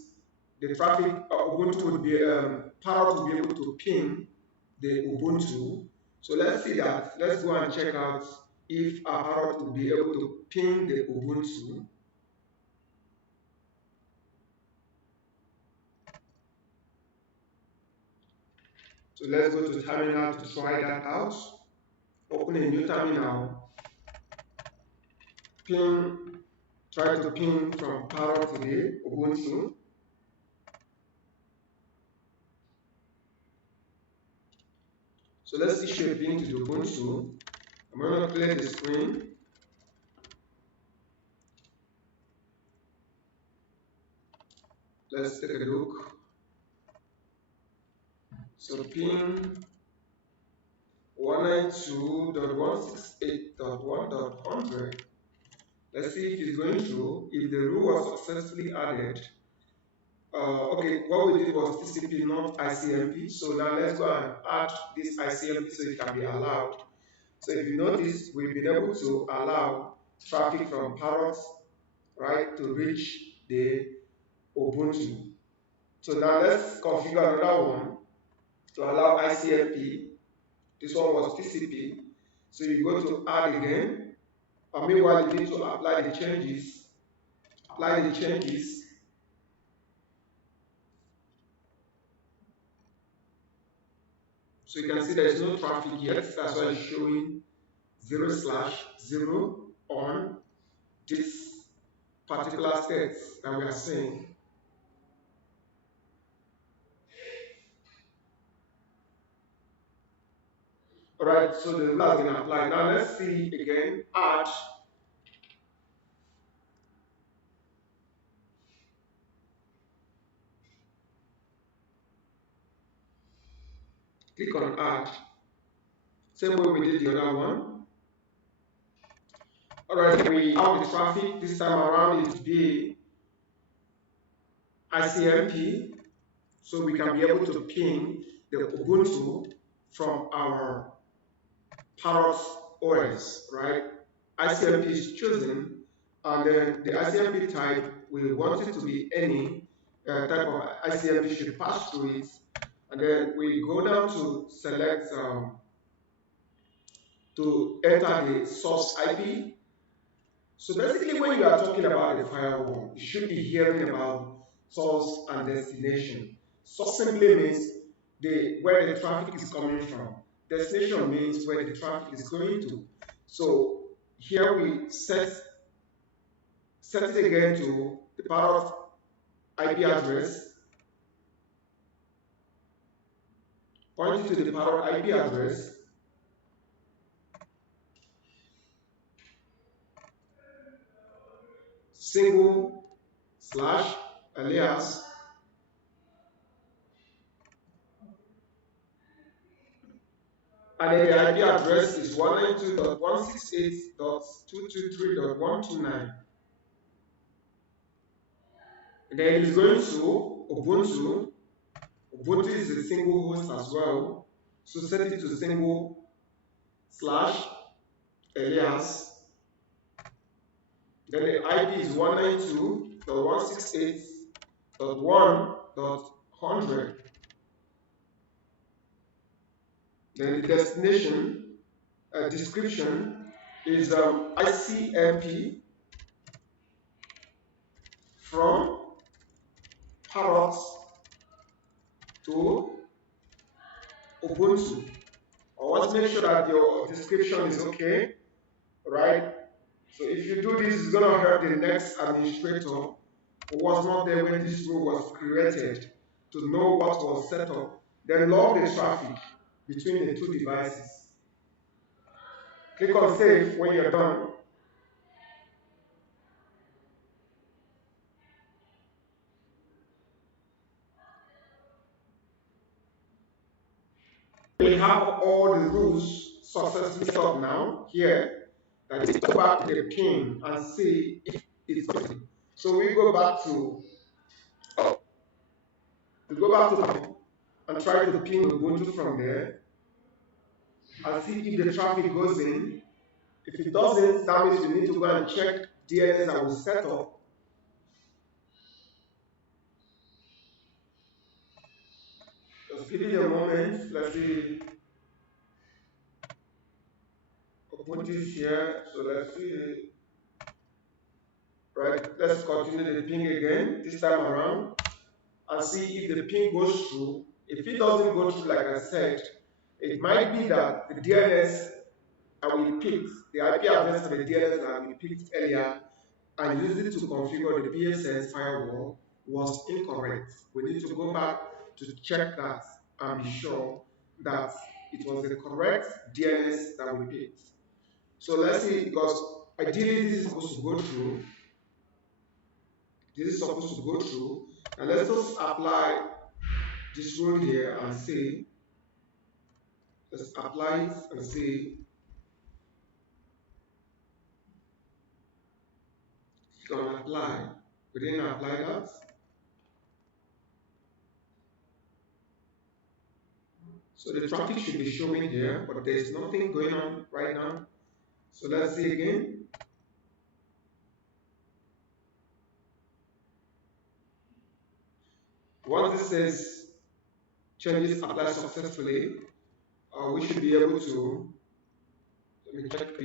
the traffic Ubuntu would be Parrot will be able to ping the Ubuntu. So let's see that. Let's go and check out if our Parrot will be able to ping the Ubuntu. So let's go to terminal to try that out. Open a new terminal. Try to ping from Parrot to the Ubuntu. So let's issue a ping to the Ubuntu. I'm going to clear the screen. Let's take a look. So ping 192.168.1.100. Let's see if it's going through. If the rule was successfully added. Okay, what we did was TCP, not ICMP. So now let's go and add this ICMP so it can be allowed. So if you notice, we've been able to allow traffic from Parrot, right, to reach the Ubuntu. So now let's configure another one to allow ICMP. This one was TCP. So you go to add again. Meanwhile, you need to apply the changes. Apply the changes. So you can see there is no traffic yet. That's why it's showing 0/0 on this particular state that we are seeing. Alright, so the rule has been applied. Now let's see again, add. Click on add. Same way we did the other one. Alright, we have the traffic. This time around it's the ICMP. So we can be able to ping the Ubuntu from our Parrot OS, right? ICMP is chosen, and then the ICMP type, we want it to be any type of ICMP should pass through it. And then we go down to select to enter the source IP. So basically, when you are talking about the firewall, you should be hearing about source and destination. Source simply means where the traffic is coming from. Destination means where the traffic is going to. So here we set it again to the Parrot IP address, pointing to the Parrot IP address. /alias and then the IP address is 192.168.223.129. And then it's going to Ubuntu. Ubuntu is a single host as well. So set it to /alias. Then the IP is 192.168.1.100. Then the destination description is ICMP from Parrot to Ubuntu. Always make sure that your description is okay, right? So if you do this, it's going to help the next administrator was not there when this rule was created to know what was set up, then log the traffic between the two devices. Click on save when you're done. We have all the rules successfully set up now here. That is, go back to the pin and see if it's working. So we go back to the and try to ping Ubuntu from there and see if the traffic goes in. If it doesn't, that means we need to go and check DNS that was set up. Just give it a moment. Let's see. Ubuntu is here, so let's see. Right, let's continue the ping again this time around and see if the ping goes through. If it doesn't go through, like I said, it might be that the DNS that we picked, the IP address of the DNS that we picked earlier and used it to configure the Pfsense firewall was incorrect. We need to go back to check that and be sure that it was the correct DNS that we picked. So let's see, because ideally this is supposed to go through. This is supposed to go through. And let's just apply this rule here and see. Let's apply it and see. It's going to apply. We didn't apply that. So the traffic should be showing here, but there's nothing going on right now. So let's see again. Once this says changes apply successfully, we should be able to, let me check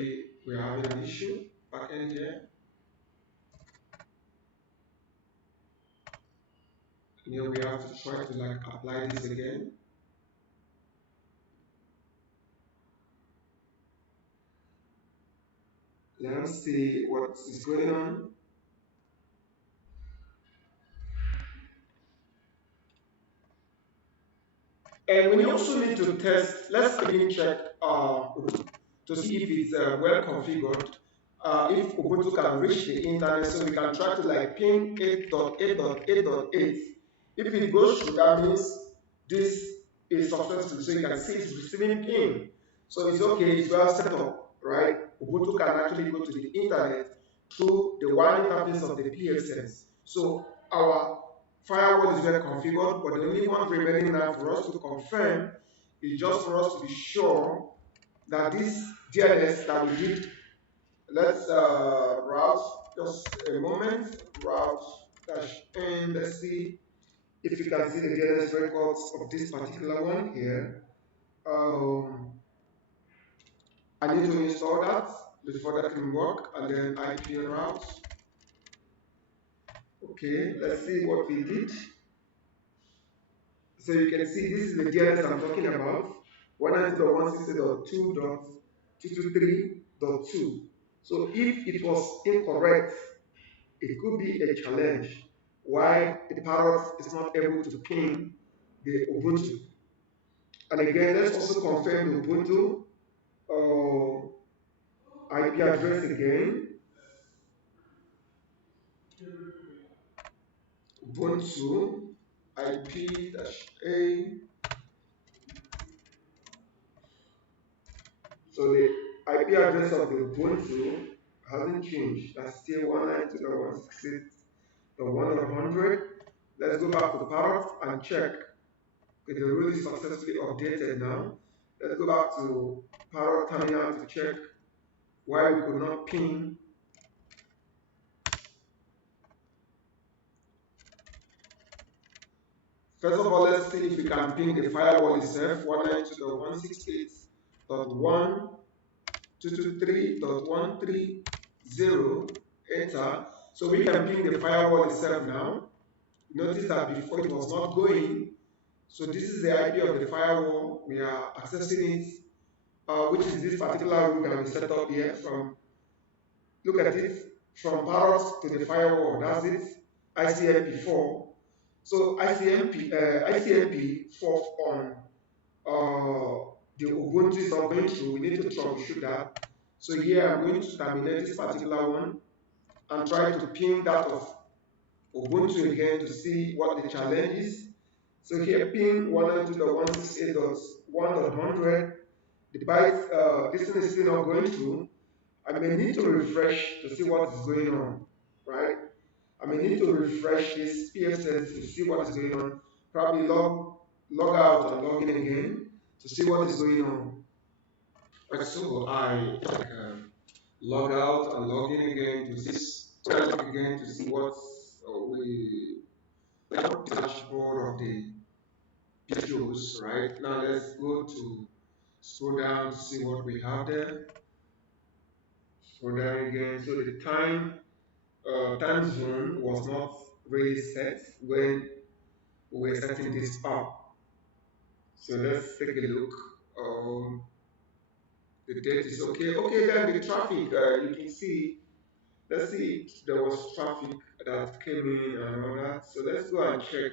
we're having an issue back end here. And here we have to try to apply this again. Let's see what is going on. And we also need to test, let's again check to see if it's well configured. If Ubuntu can reach the internet, so we can try to ping 8.8.8.8. If it goes through, that means this is successful. So you can see it's receiving ping. So it's okay, it's well set up, right? Ubuntu can actually go to the internet through the WAN interface of the Pfsense. So our firewall is well configured, but the only one remaining now for us to confirm is just for us to be sure that this DNS that we did, let's route, just a moment, route -n, let's see if you can see the DNS records of this particular one here. I need to install that before that can work, and then IP route. Okay, let's see what we did. So you can see this is the DNS I'm talking about, 192.168.2.223.2. So if it was incorrect, it could be a challenge why the Parrot is not able to ping the Ubuntu. And again, let's also confirm the Ubuntu IP address again. Ubuntu IP-A. So the IP address of the Ubuntu hasn't changed. That's still 192.168.100. Let's go back to the Parrot and check if the rule is successfully updated now. Let's go back to Parrot terminal to check why we could not ping. First of all, let's see if we can ping the firewall itself, 192.168.123.130, enter. So we can ping the firewall itself now. Notice that before it was not going. So this is the IP of the firewall. We are accessing it, which is this particular route that we set up here from, look at it, from Parrot to the firewall. That's it. ICMP4. So ICMP4 on the Ubuntu is not going through. We need to troubleshoot that. So here I'm going to terminate this particular one and try to ping that of Ubuntu again to see what the challenge is. So here ping 192.168.1.100. The byte, this thing is still not going through. I may need to refresh to see what is going on, right? I may need to refresh this Pfsense to see what is going on. Probably log out and log in again to see what is going on. Right, so I log out and log in again to this again to see what we the dashboard of the videos. Right now, let's go to scroll down to see what we have there. Scroll down again. So the time zone was not really set when we were setting this up. So let's take a look. The date is okay. Okay, then the traffic, you can see, let's see if there was traffic that came in and all that. So let's go and check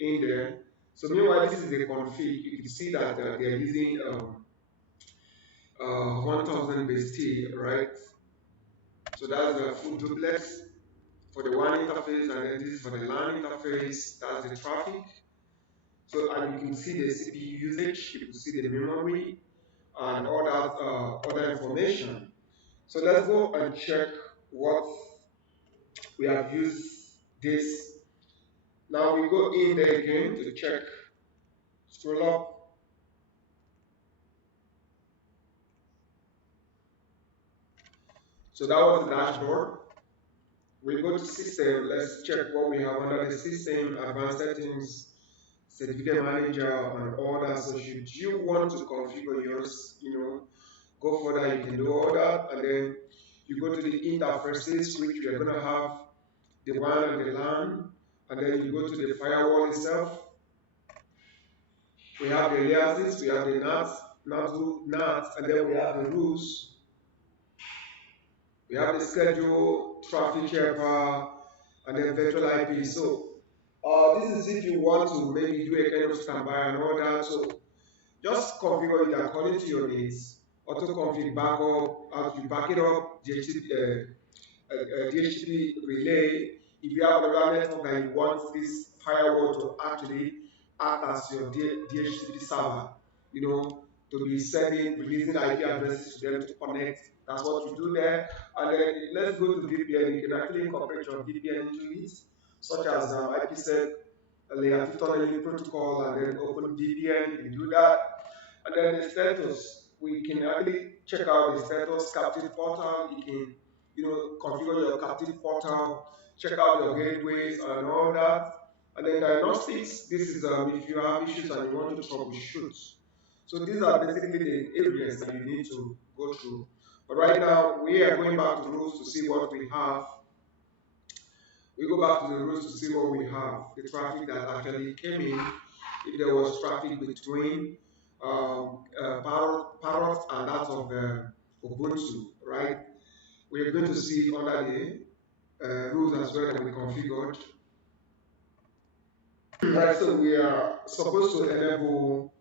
in there. So meanwhile, this is the config. You can see that they are using 1000 base T, right? So that's the full duplex for the WAN interface, and then this is for the LAN interface. That's the traffic. So and you can see the CPU usage. You can see the memory and all that other information. So let's go and check what we have used this. Now we go in there again to check. Scroll up. So that was the dashboard. We go to system. Let's check what we have under the system, advanced settings, certificate manager, and all that. So should you want to configure yours, go further, you can do all that, and then you go to the interfaces, which we are going to have the WAN and the LAN, and then you go to the firewall itself. We have the aliases, we have the NATs, and then we have the rules. We have the schedule, traffic share, and then virtual IP. So this is if you want to maybe do a kind of standby and all that. So just configure it according to your needs. Auto config backup, as you back it up, DHCP relay. If you have another network and you want this firewall to actually act as your DHCP server, to be sending, releasing IP addresses to them to connect. That's what you do there. And then let's go to VPN. You can actually incorporate your VPN into it, such as IPsec, layer 2 tunneling protocol, and then open VPN. You do that. And then the status, we can actually check out the status captive portal. You can, configure your captive portal, check out your gateways and all that. And then diagnostics, this is if you have issues and you want to troubleshoot. So these are basically the areas that you need to go through. But right now, we are going back to rules to see what we have. We go back to the rules to see what we have, the traffic that actually came in, if there was traffic between Parrot and that of Ubuntu, right? We are going to see under the rules as well that we configured. Right, so we are supposed to enable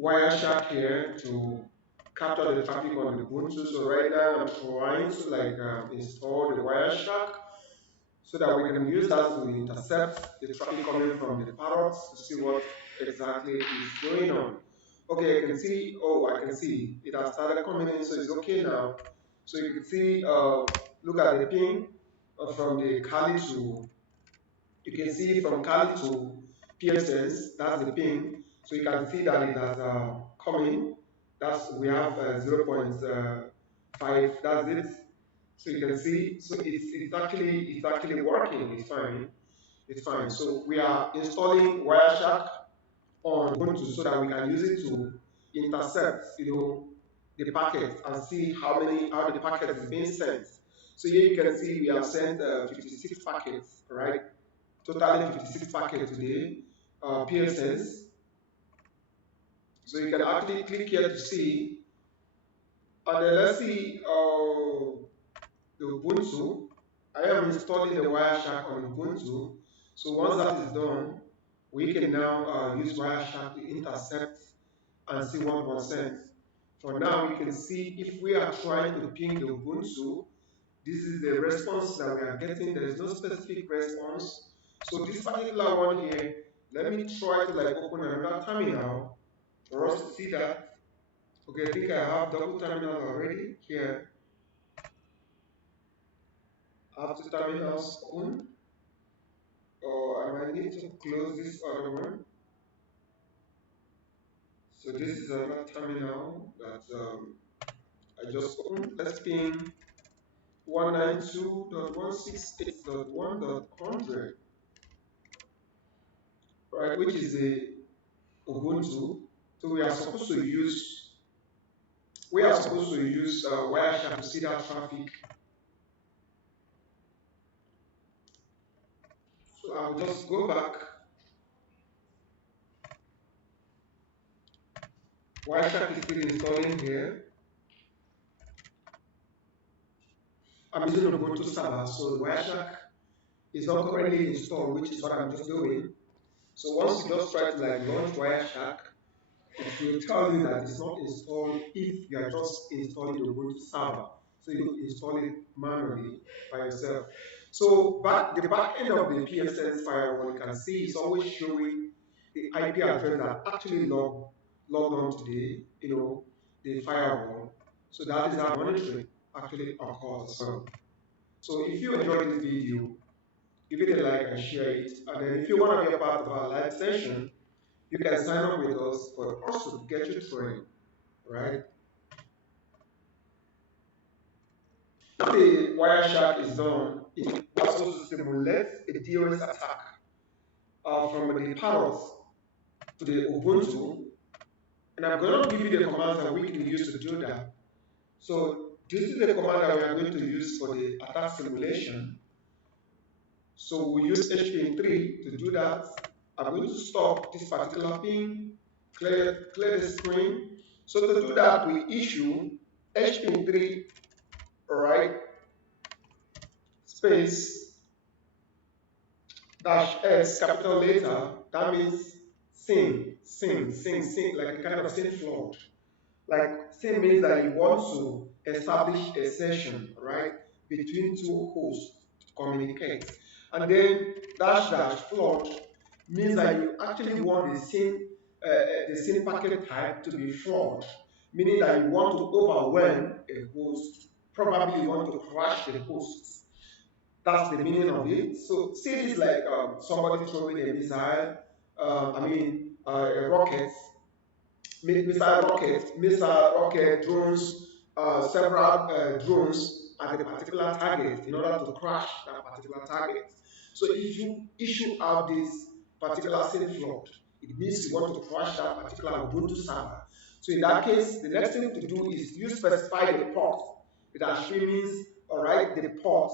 Wireshark here to capture the traffic on the Ubuntu. So right now I'm trying to install the Wireshark so that we can use that to intercept the traffic coming from the parrots to see what exactly is going on. Okay, I can see it has started coming in, so it's okay now. So you can see, look at the ping from the Kali to, you can see from Kali to Pfsense, that's the ping. So you can see that it has coming. We have 0.5, that's it. So you can see, so it's actually working. It's fine. So we are installing Wireshark on Ubuntu so that we can use it to intercept, the packets and see how the packet is being sent. So here you can see we have sent 56 packets, right? Totally 56 packets today, Pfsense. So you can actually click here to see And then let's see the Ubuntu. I am installing the Wireshark on Ubuntu. So once that is done, we can now use Wireshark to intercept and see 1%. For now, we can see if we are trying to ping the Ubuntu, this is the response that we are getting. There is no specific response. So this particular one here, let me try to like open another terminal for us to see that. Okay, I think I have double terminal already here. I have two terminals open, or I might need to close this other one. So this is another terminal that I just opened. Let's ping 192.168.1.100, right, which is a Ubuntu. So we are supposed to use Wireshark to see that traffic. So I'll just go back. Wireshark is still installing here. I'm using Ubuntu Server, so Wireshark is not currently installed, which is what I'm just doing. So once you just try to like launch Wireshark, it will tell you that it's not installed if you are just installing the Ubuntu server. So you install it manually by yourself. So the back end of the Pfsense Firewall, you can see it's always showing the IP address that actually logged on to the firewall. So that is how monitoring actually occurs as well. So if you enjoyed this video, give it a like and share it. And then if you want to be a part of our live session, you can sign up with us for us to get you trained, right? After the Wireshark is done, it was supposed to simulate a DoS attack from the Parrot to the Ubuntu, and I'm going to give you the commands that we can use to do that. So this is the command that we are going to use for the attack simulation. So we use HPN3 to do that. I'm going to stop this particular ping, clear the screen. So to do that, we issue HPN3, right, space dash S capital letter. That means sing, like a kind of sing flood. Like sing means that you want to establish a session, right, between two hosts to communicate. And then dash flood means that you actually want the same packet type to be flawed, meaning that you want to overwhelm a host, probably you want to crash the host. That's the meaning of it. So see this like somebody throwing a missile, a rocket, missile rocket, drones, several drones at a particular target in order to crash that particular target. So if you issue out this particular SIM flood, it means you want to crash that particular Ubuntu server. So in that case, the next thing to do is you specify the port. It actually means, all right, the port.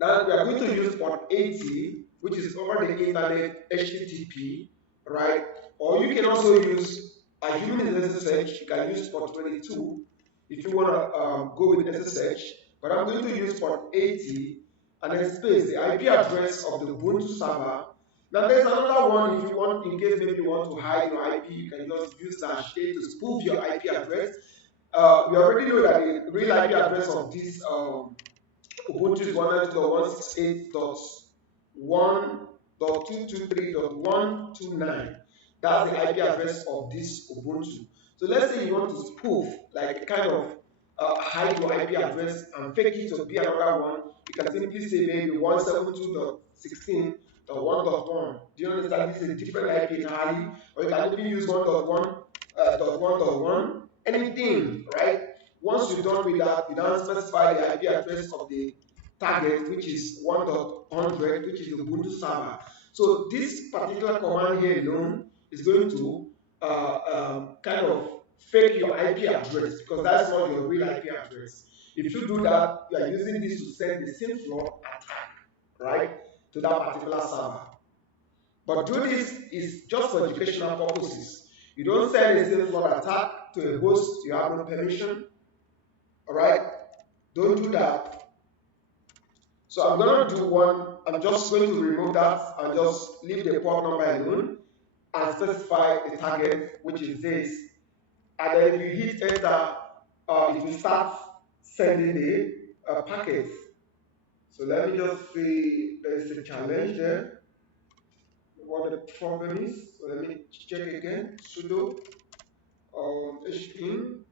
Now we are going to use port 80, which is over the internet HTTP, right? Or you can also use a human SSH. You can use port 22 if you want to go with SSH. But I'm going to use port 80 and then space the IP address of the Ubuntu server. Now there's another one if you want, in case maybe you want to hide your IP, you can just use /a to spoof your IP address. We already know that the real IP address of this Ubuntu is 192.168.1.223.129. That's the IP address of this Ubuntu. So let's say you want to spoof, like kind of hide your IP address and fake it to be another one. You can simply say maybe 172.16.1.1. Do you understand? This is a different IP entirely. Or you can even use 1.1.1.1, anything, right? Once you're done with that, you then specify the IP address of the target, which is 1.100, which is the Ubuntu server. So this particular command here alone is going to kind of fake your IP address because that's not your real IP address. If you do that, you are using this to send the same flow attack, right, to that particular server. But do this is just for educational purposes. You don't send a same flood attack to a host you have no permission, Alright, don't do that. So I'm going to do one, I'm just going to remove that and just leave the port number alone and specify the target, which is this. And then if you hit enter, it will start sending the packets. So let me just see, there's a challenge there. What the problem is. So let me check again. Sudo hpin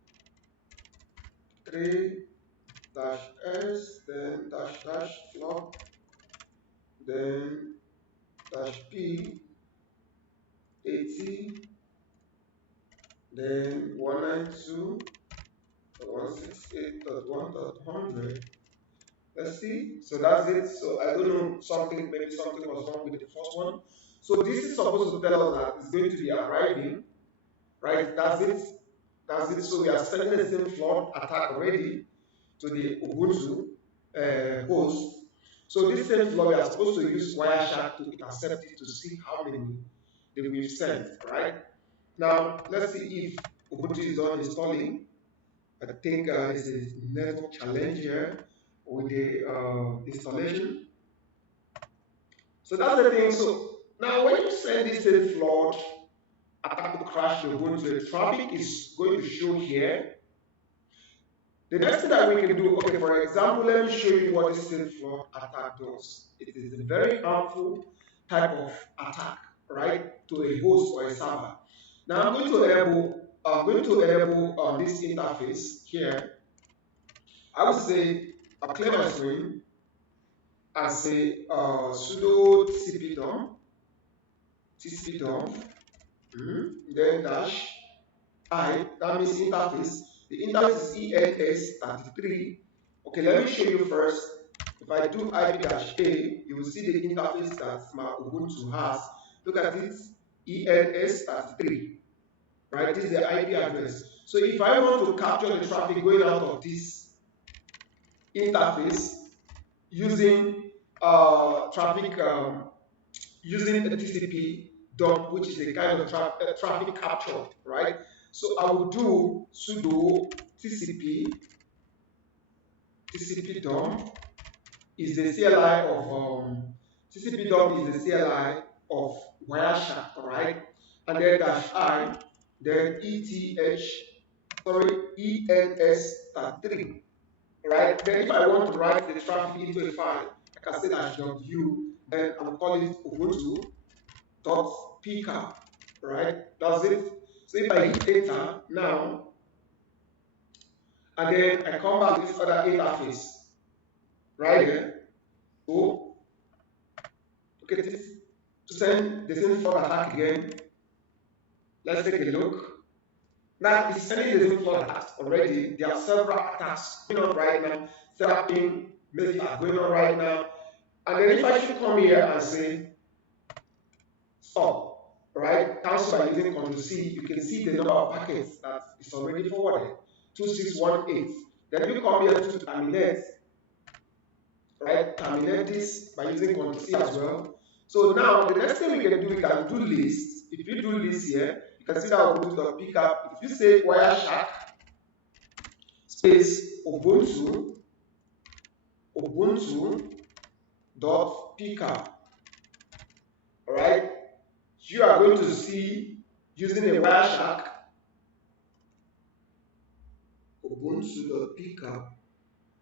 3-s, then --flop, then -p 80, then 192.168.1.100. Let's see. So that's it. So I don't know, maybe something was wrong with the first one. So this is supposed to tell us that it's going to be arriving, right? That's it. That's it. So we are sending the same flood attack already to the Ubuntu host. So this same flood, we are supposed to use Wireshark to intercept it to see how many that we've sent, right? Now, let's see if Ubuntu is done installing. I think there's a network challenge here with the installation. So that's the thing. So now when you send this same flood attack to crash the Ubuntu, the traffic is going to show here. The next thing that we can do, okay, for example, let me show you what this same flood attack does. It is a very harmful type of attack, right, to a host or a server. Now I'm going to enable this interface here. I would say I'll clear my screen and say sudo tcpdom, then dash I, that means interface. The interface is ENS33. Okay, let me show you first. If I do IP-A, you will see the interface that my Ubuntu has. Look at it, ENS33. Right, this is the IP address. So if I want to capture the traffic going out of this interface using using the TCP dump, which is a kind of traffic capture, right? So I will do sudo TCP dump is the CLI of TCP dump is the CLI of Wireshark, right? And then -I, then ENS3, right? Then if I want to write the traffic into a file, I can say -w, then I will call it ubuntu.pcap, right? That's it. So if I hit enter now, and then I come back to this other interface, right here, so look at this, to send the same flood attack again. Let's take a look. Now it's sending the same flood attacks already. There are several attacks going on right now. Several maybe are going on right now. And then if I should come here and say stop, right? Cancel by using Ctrl+C, you can see the number of packets that is already forwarded, 2618. Then you come here to terminate, right? Terminate this by using Ctrl+C as well. So now the next thing we can do list. If you do list here, you can see that Ubuntu.pcap. If you say Wireshark space Ubuntu.pcap, all right, you are going to see using the Wireshark Ubuntu.pcap.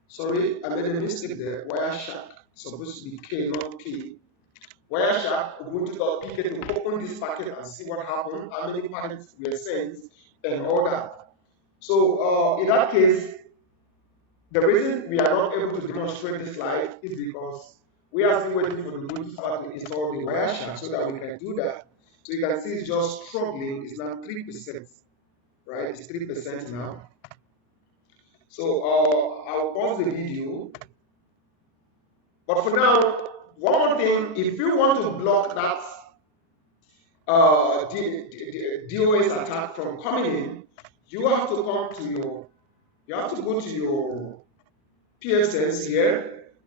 Sorry, I made a mistake there. Wireshark is supposed to be K, not P. Wireshark Ubuntu.pk to open this packet and see what happened, how many packets were sent, and all that. So in that case, the reason we are not able to demonstrate this live is because we are still waiting for the Ubuntu server to install the Wireshark so that we can do that. So you can see it's just struggling. It's now 3%, right? It's 3% now. So I'll pause the video. But for now, one more thing, if you want to block that DOS attack from coming in, you have to go to your Pfsense here,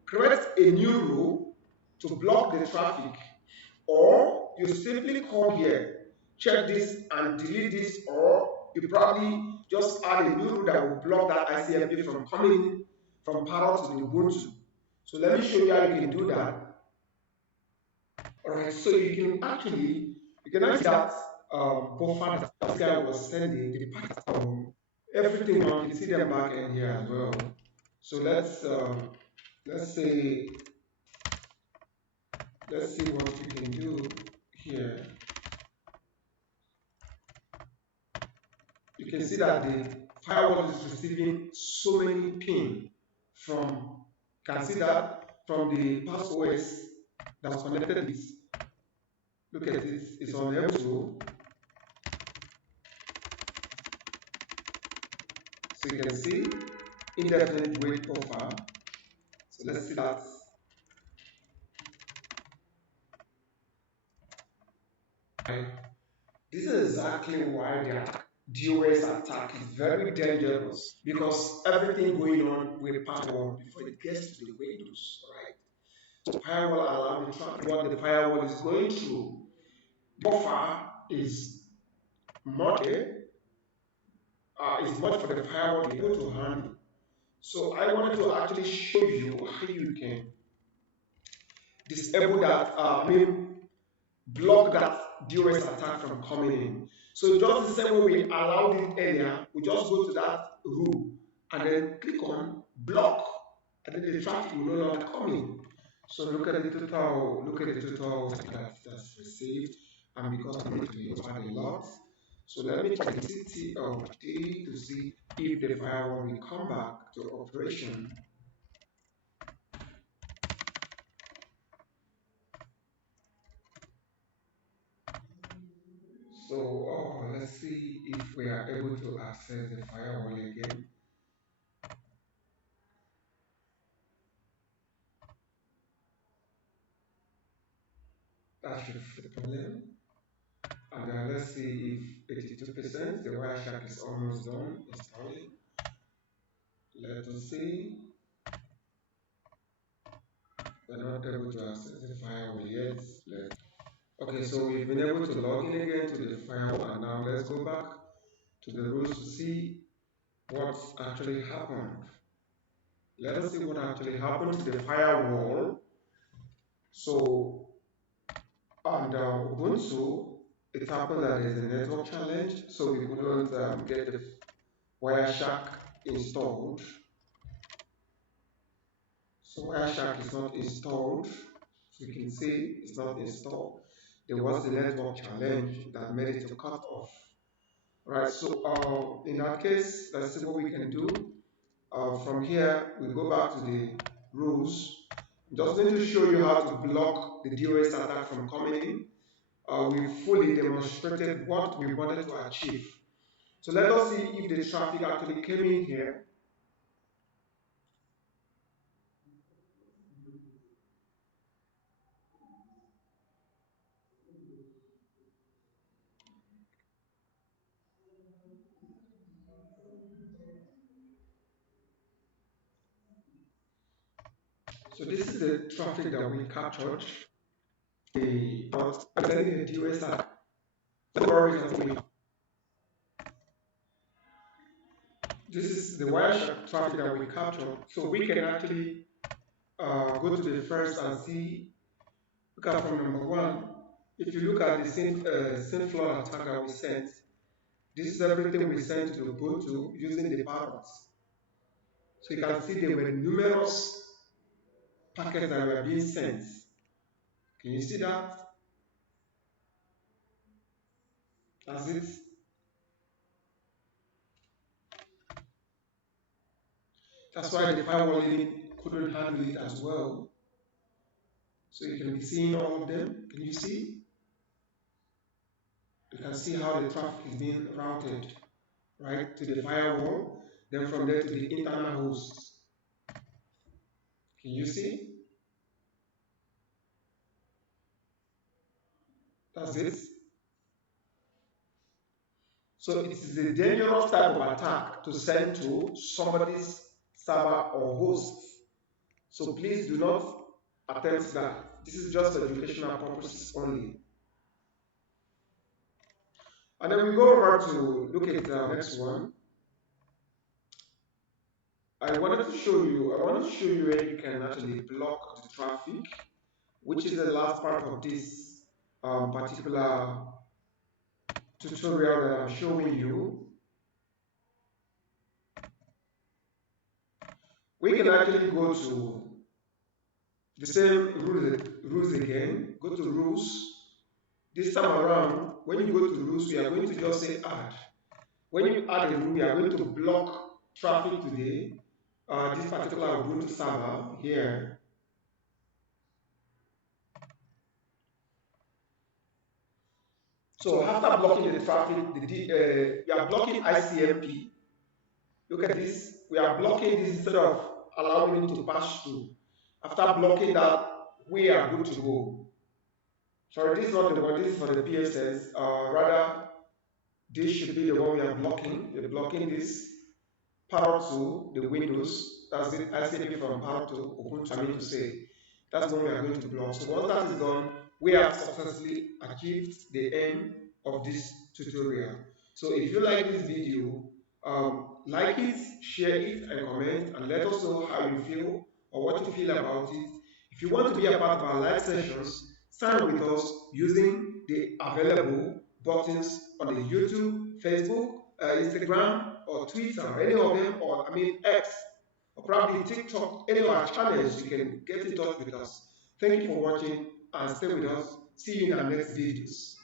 create a new rule to block the traffic, or you simply come here, check this and delete this, or you probably just add a new rule that will block that ICMP from coming from Parrot to the Ubuntu. So let me show you how you can do that. Alright, so you can actually that buffer that this guy was sending the pattern, everything. You can see them back in here as well. So let's say let's see what we can do here. You can see that the firewall is receiving so many ping from, you can see that from the Palo OS that's connected to this. Look at it, it's on L2. So you can see indefinite wait buffer. So let's see that. This is exactly why the DoS attack is very dangerous, because everything going on with the firewall before it gets to the Windows, right? So firewall allow the track what the firewall is going through. The buffer much is much for the firewall to be able to handle. So I wanted to actually show you how you can disable that. Block that DoS attack from coming in. So just the same way we allowed it earlier, we just go to that rule and then click on block, and then the traffic will no longer come in. So look at the total that's received, and because I need to expand a lot. So let me check the city of D to see if the firewall will come back to operation. So let's see if we are able to access the firewall again. That should fix the problem. And let's see if 82%, the Wireshark is almost done installing. Let us see. We're not able to access the firewall yet. Okay, so we've been able to log in again to the firewall, and now let's go back to the rules to see what's actually happened. Let us see what actually happened to the firewall. So on Ubuntu, it happened that there's a network challenge, so we couldn't get the Wireshark installed. So Wireshark is not installed. So you can see it's not installed. There was the network challenge that made it to cut off. Right, so in that case, let's see what we can do. From here, we go back to the rules. I'm just going to show you how to block the DoS attack from coming in. We fully demonstrated what we wanted to achieve. So let us see if the traffic actually came in here. So this is the traffic that we captured. The DoS attack. This is the Wireshark traffic that we captured. So we can actually go to the first and see. Look at from number one. If you look at the same flood attack that we sent, this is everything we sent to Ubuntu using the parrots. So you can see there were numerous packets that were being sent. Can you see that? That's it. That's why the firewall couldn't handle it as well. So you can be seeing all of them. Can you see? You can see how the traffic is being routed, right, to the firewall, then from there to the internal hosts. Can you see? That's it. So it is a dangerous type of attack to send to somebody's server or host. So please do not attempt that. This is just for educational purposes only. And then we go over to look at the next one. I wanted to show you where you can actually block the traffic, which is the last part of this particular tutorial that I'm showing you. We can actually go to the same rules again, go to rules. This time around, when you go to rules, we are going to just say add. When you add a rule, we are going to block traffic today. This particular Ubuntu server here. So after blocking the traffic, we are blocking ICMP. Look at this. We are blocking this instead of allowing it to pass through. After blocking that, we are good to go. Sorry, this is not the one. This is for the Pfsense. Rather, this should be the one we are blocking. We're blocking this Parrot to the Windows. That's it. ICMP from Parrot to Ubuntu. I mean to say that's what we are going to block. So once that is done, we have successfully achieved the end of this tutorial. So if you like this video, like it, share it, and comment, and let us know how you feel or what you feel about it. If you want to be a part of our live sessions, sign up with us using the available buttons on the YouTube, Facebook, Instagram, or Twitter, or any of them, or I mean X, or probably TikTok, any of our channels. You can get in touch with us. Thank you for watching and stay with us. See you in our next videos.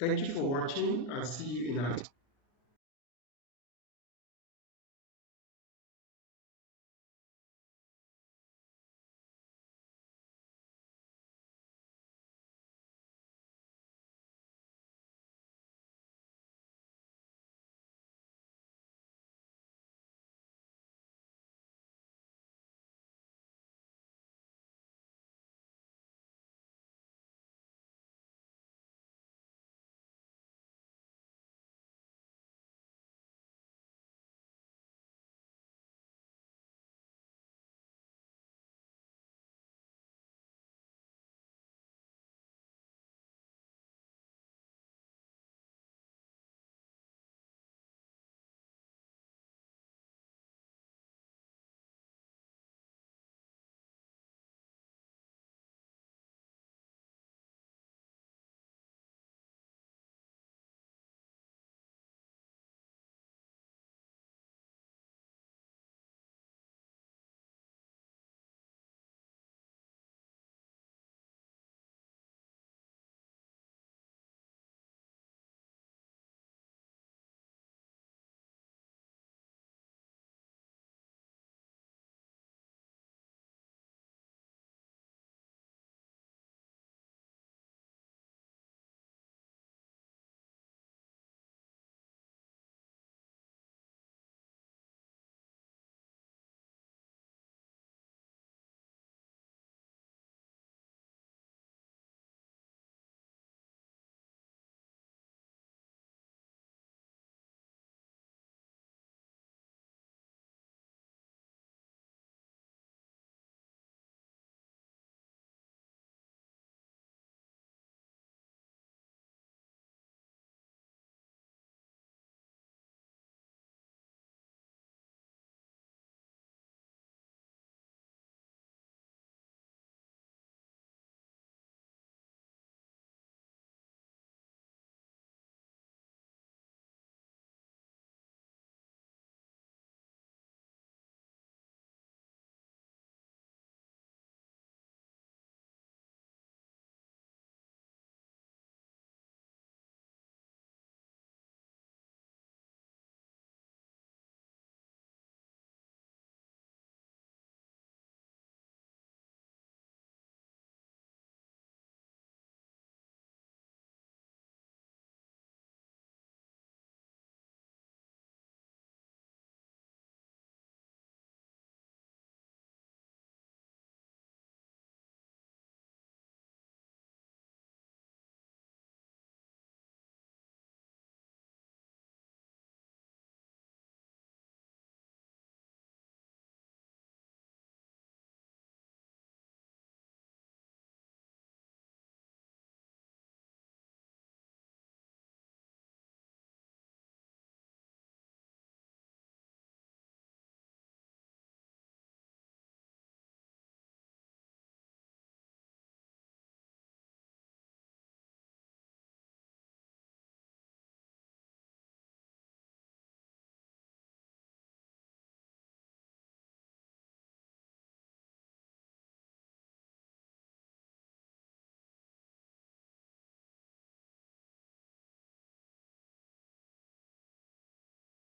Thank you for watching and see you in our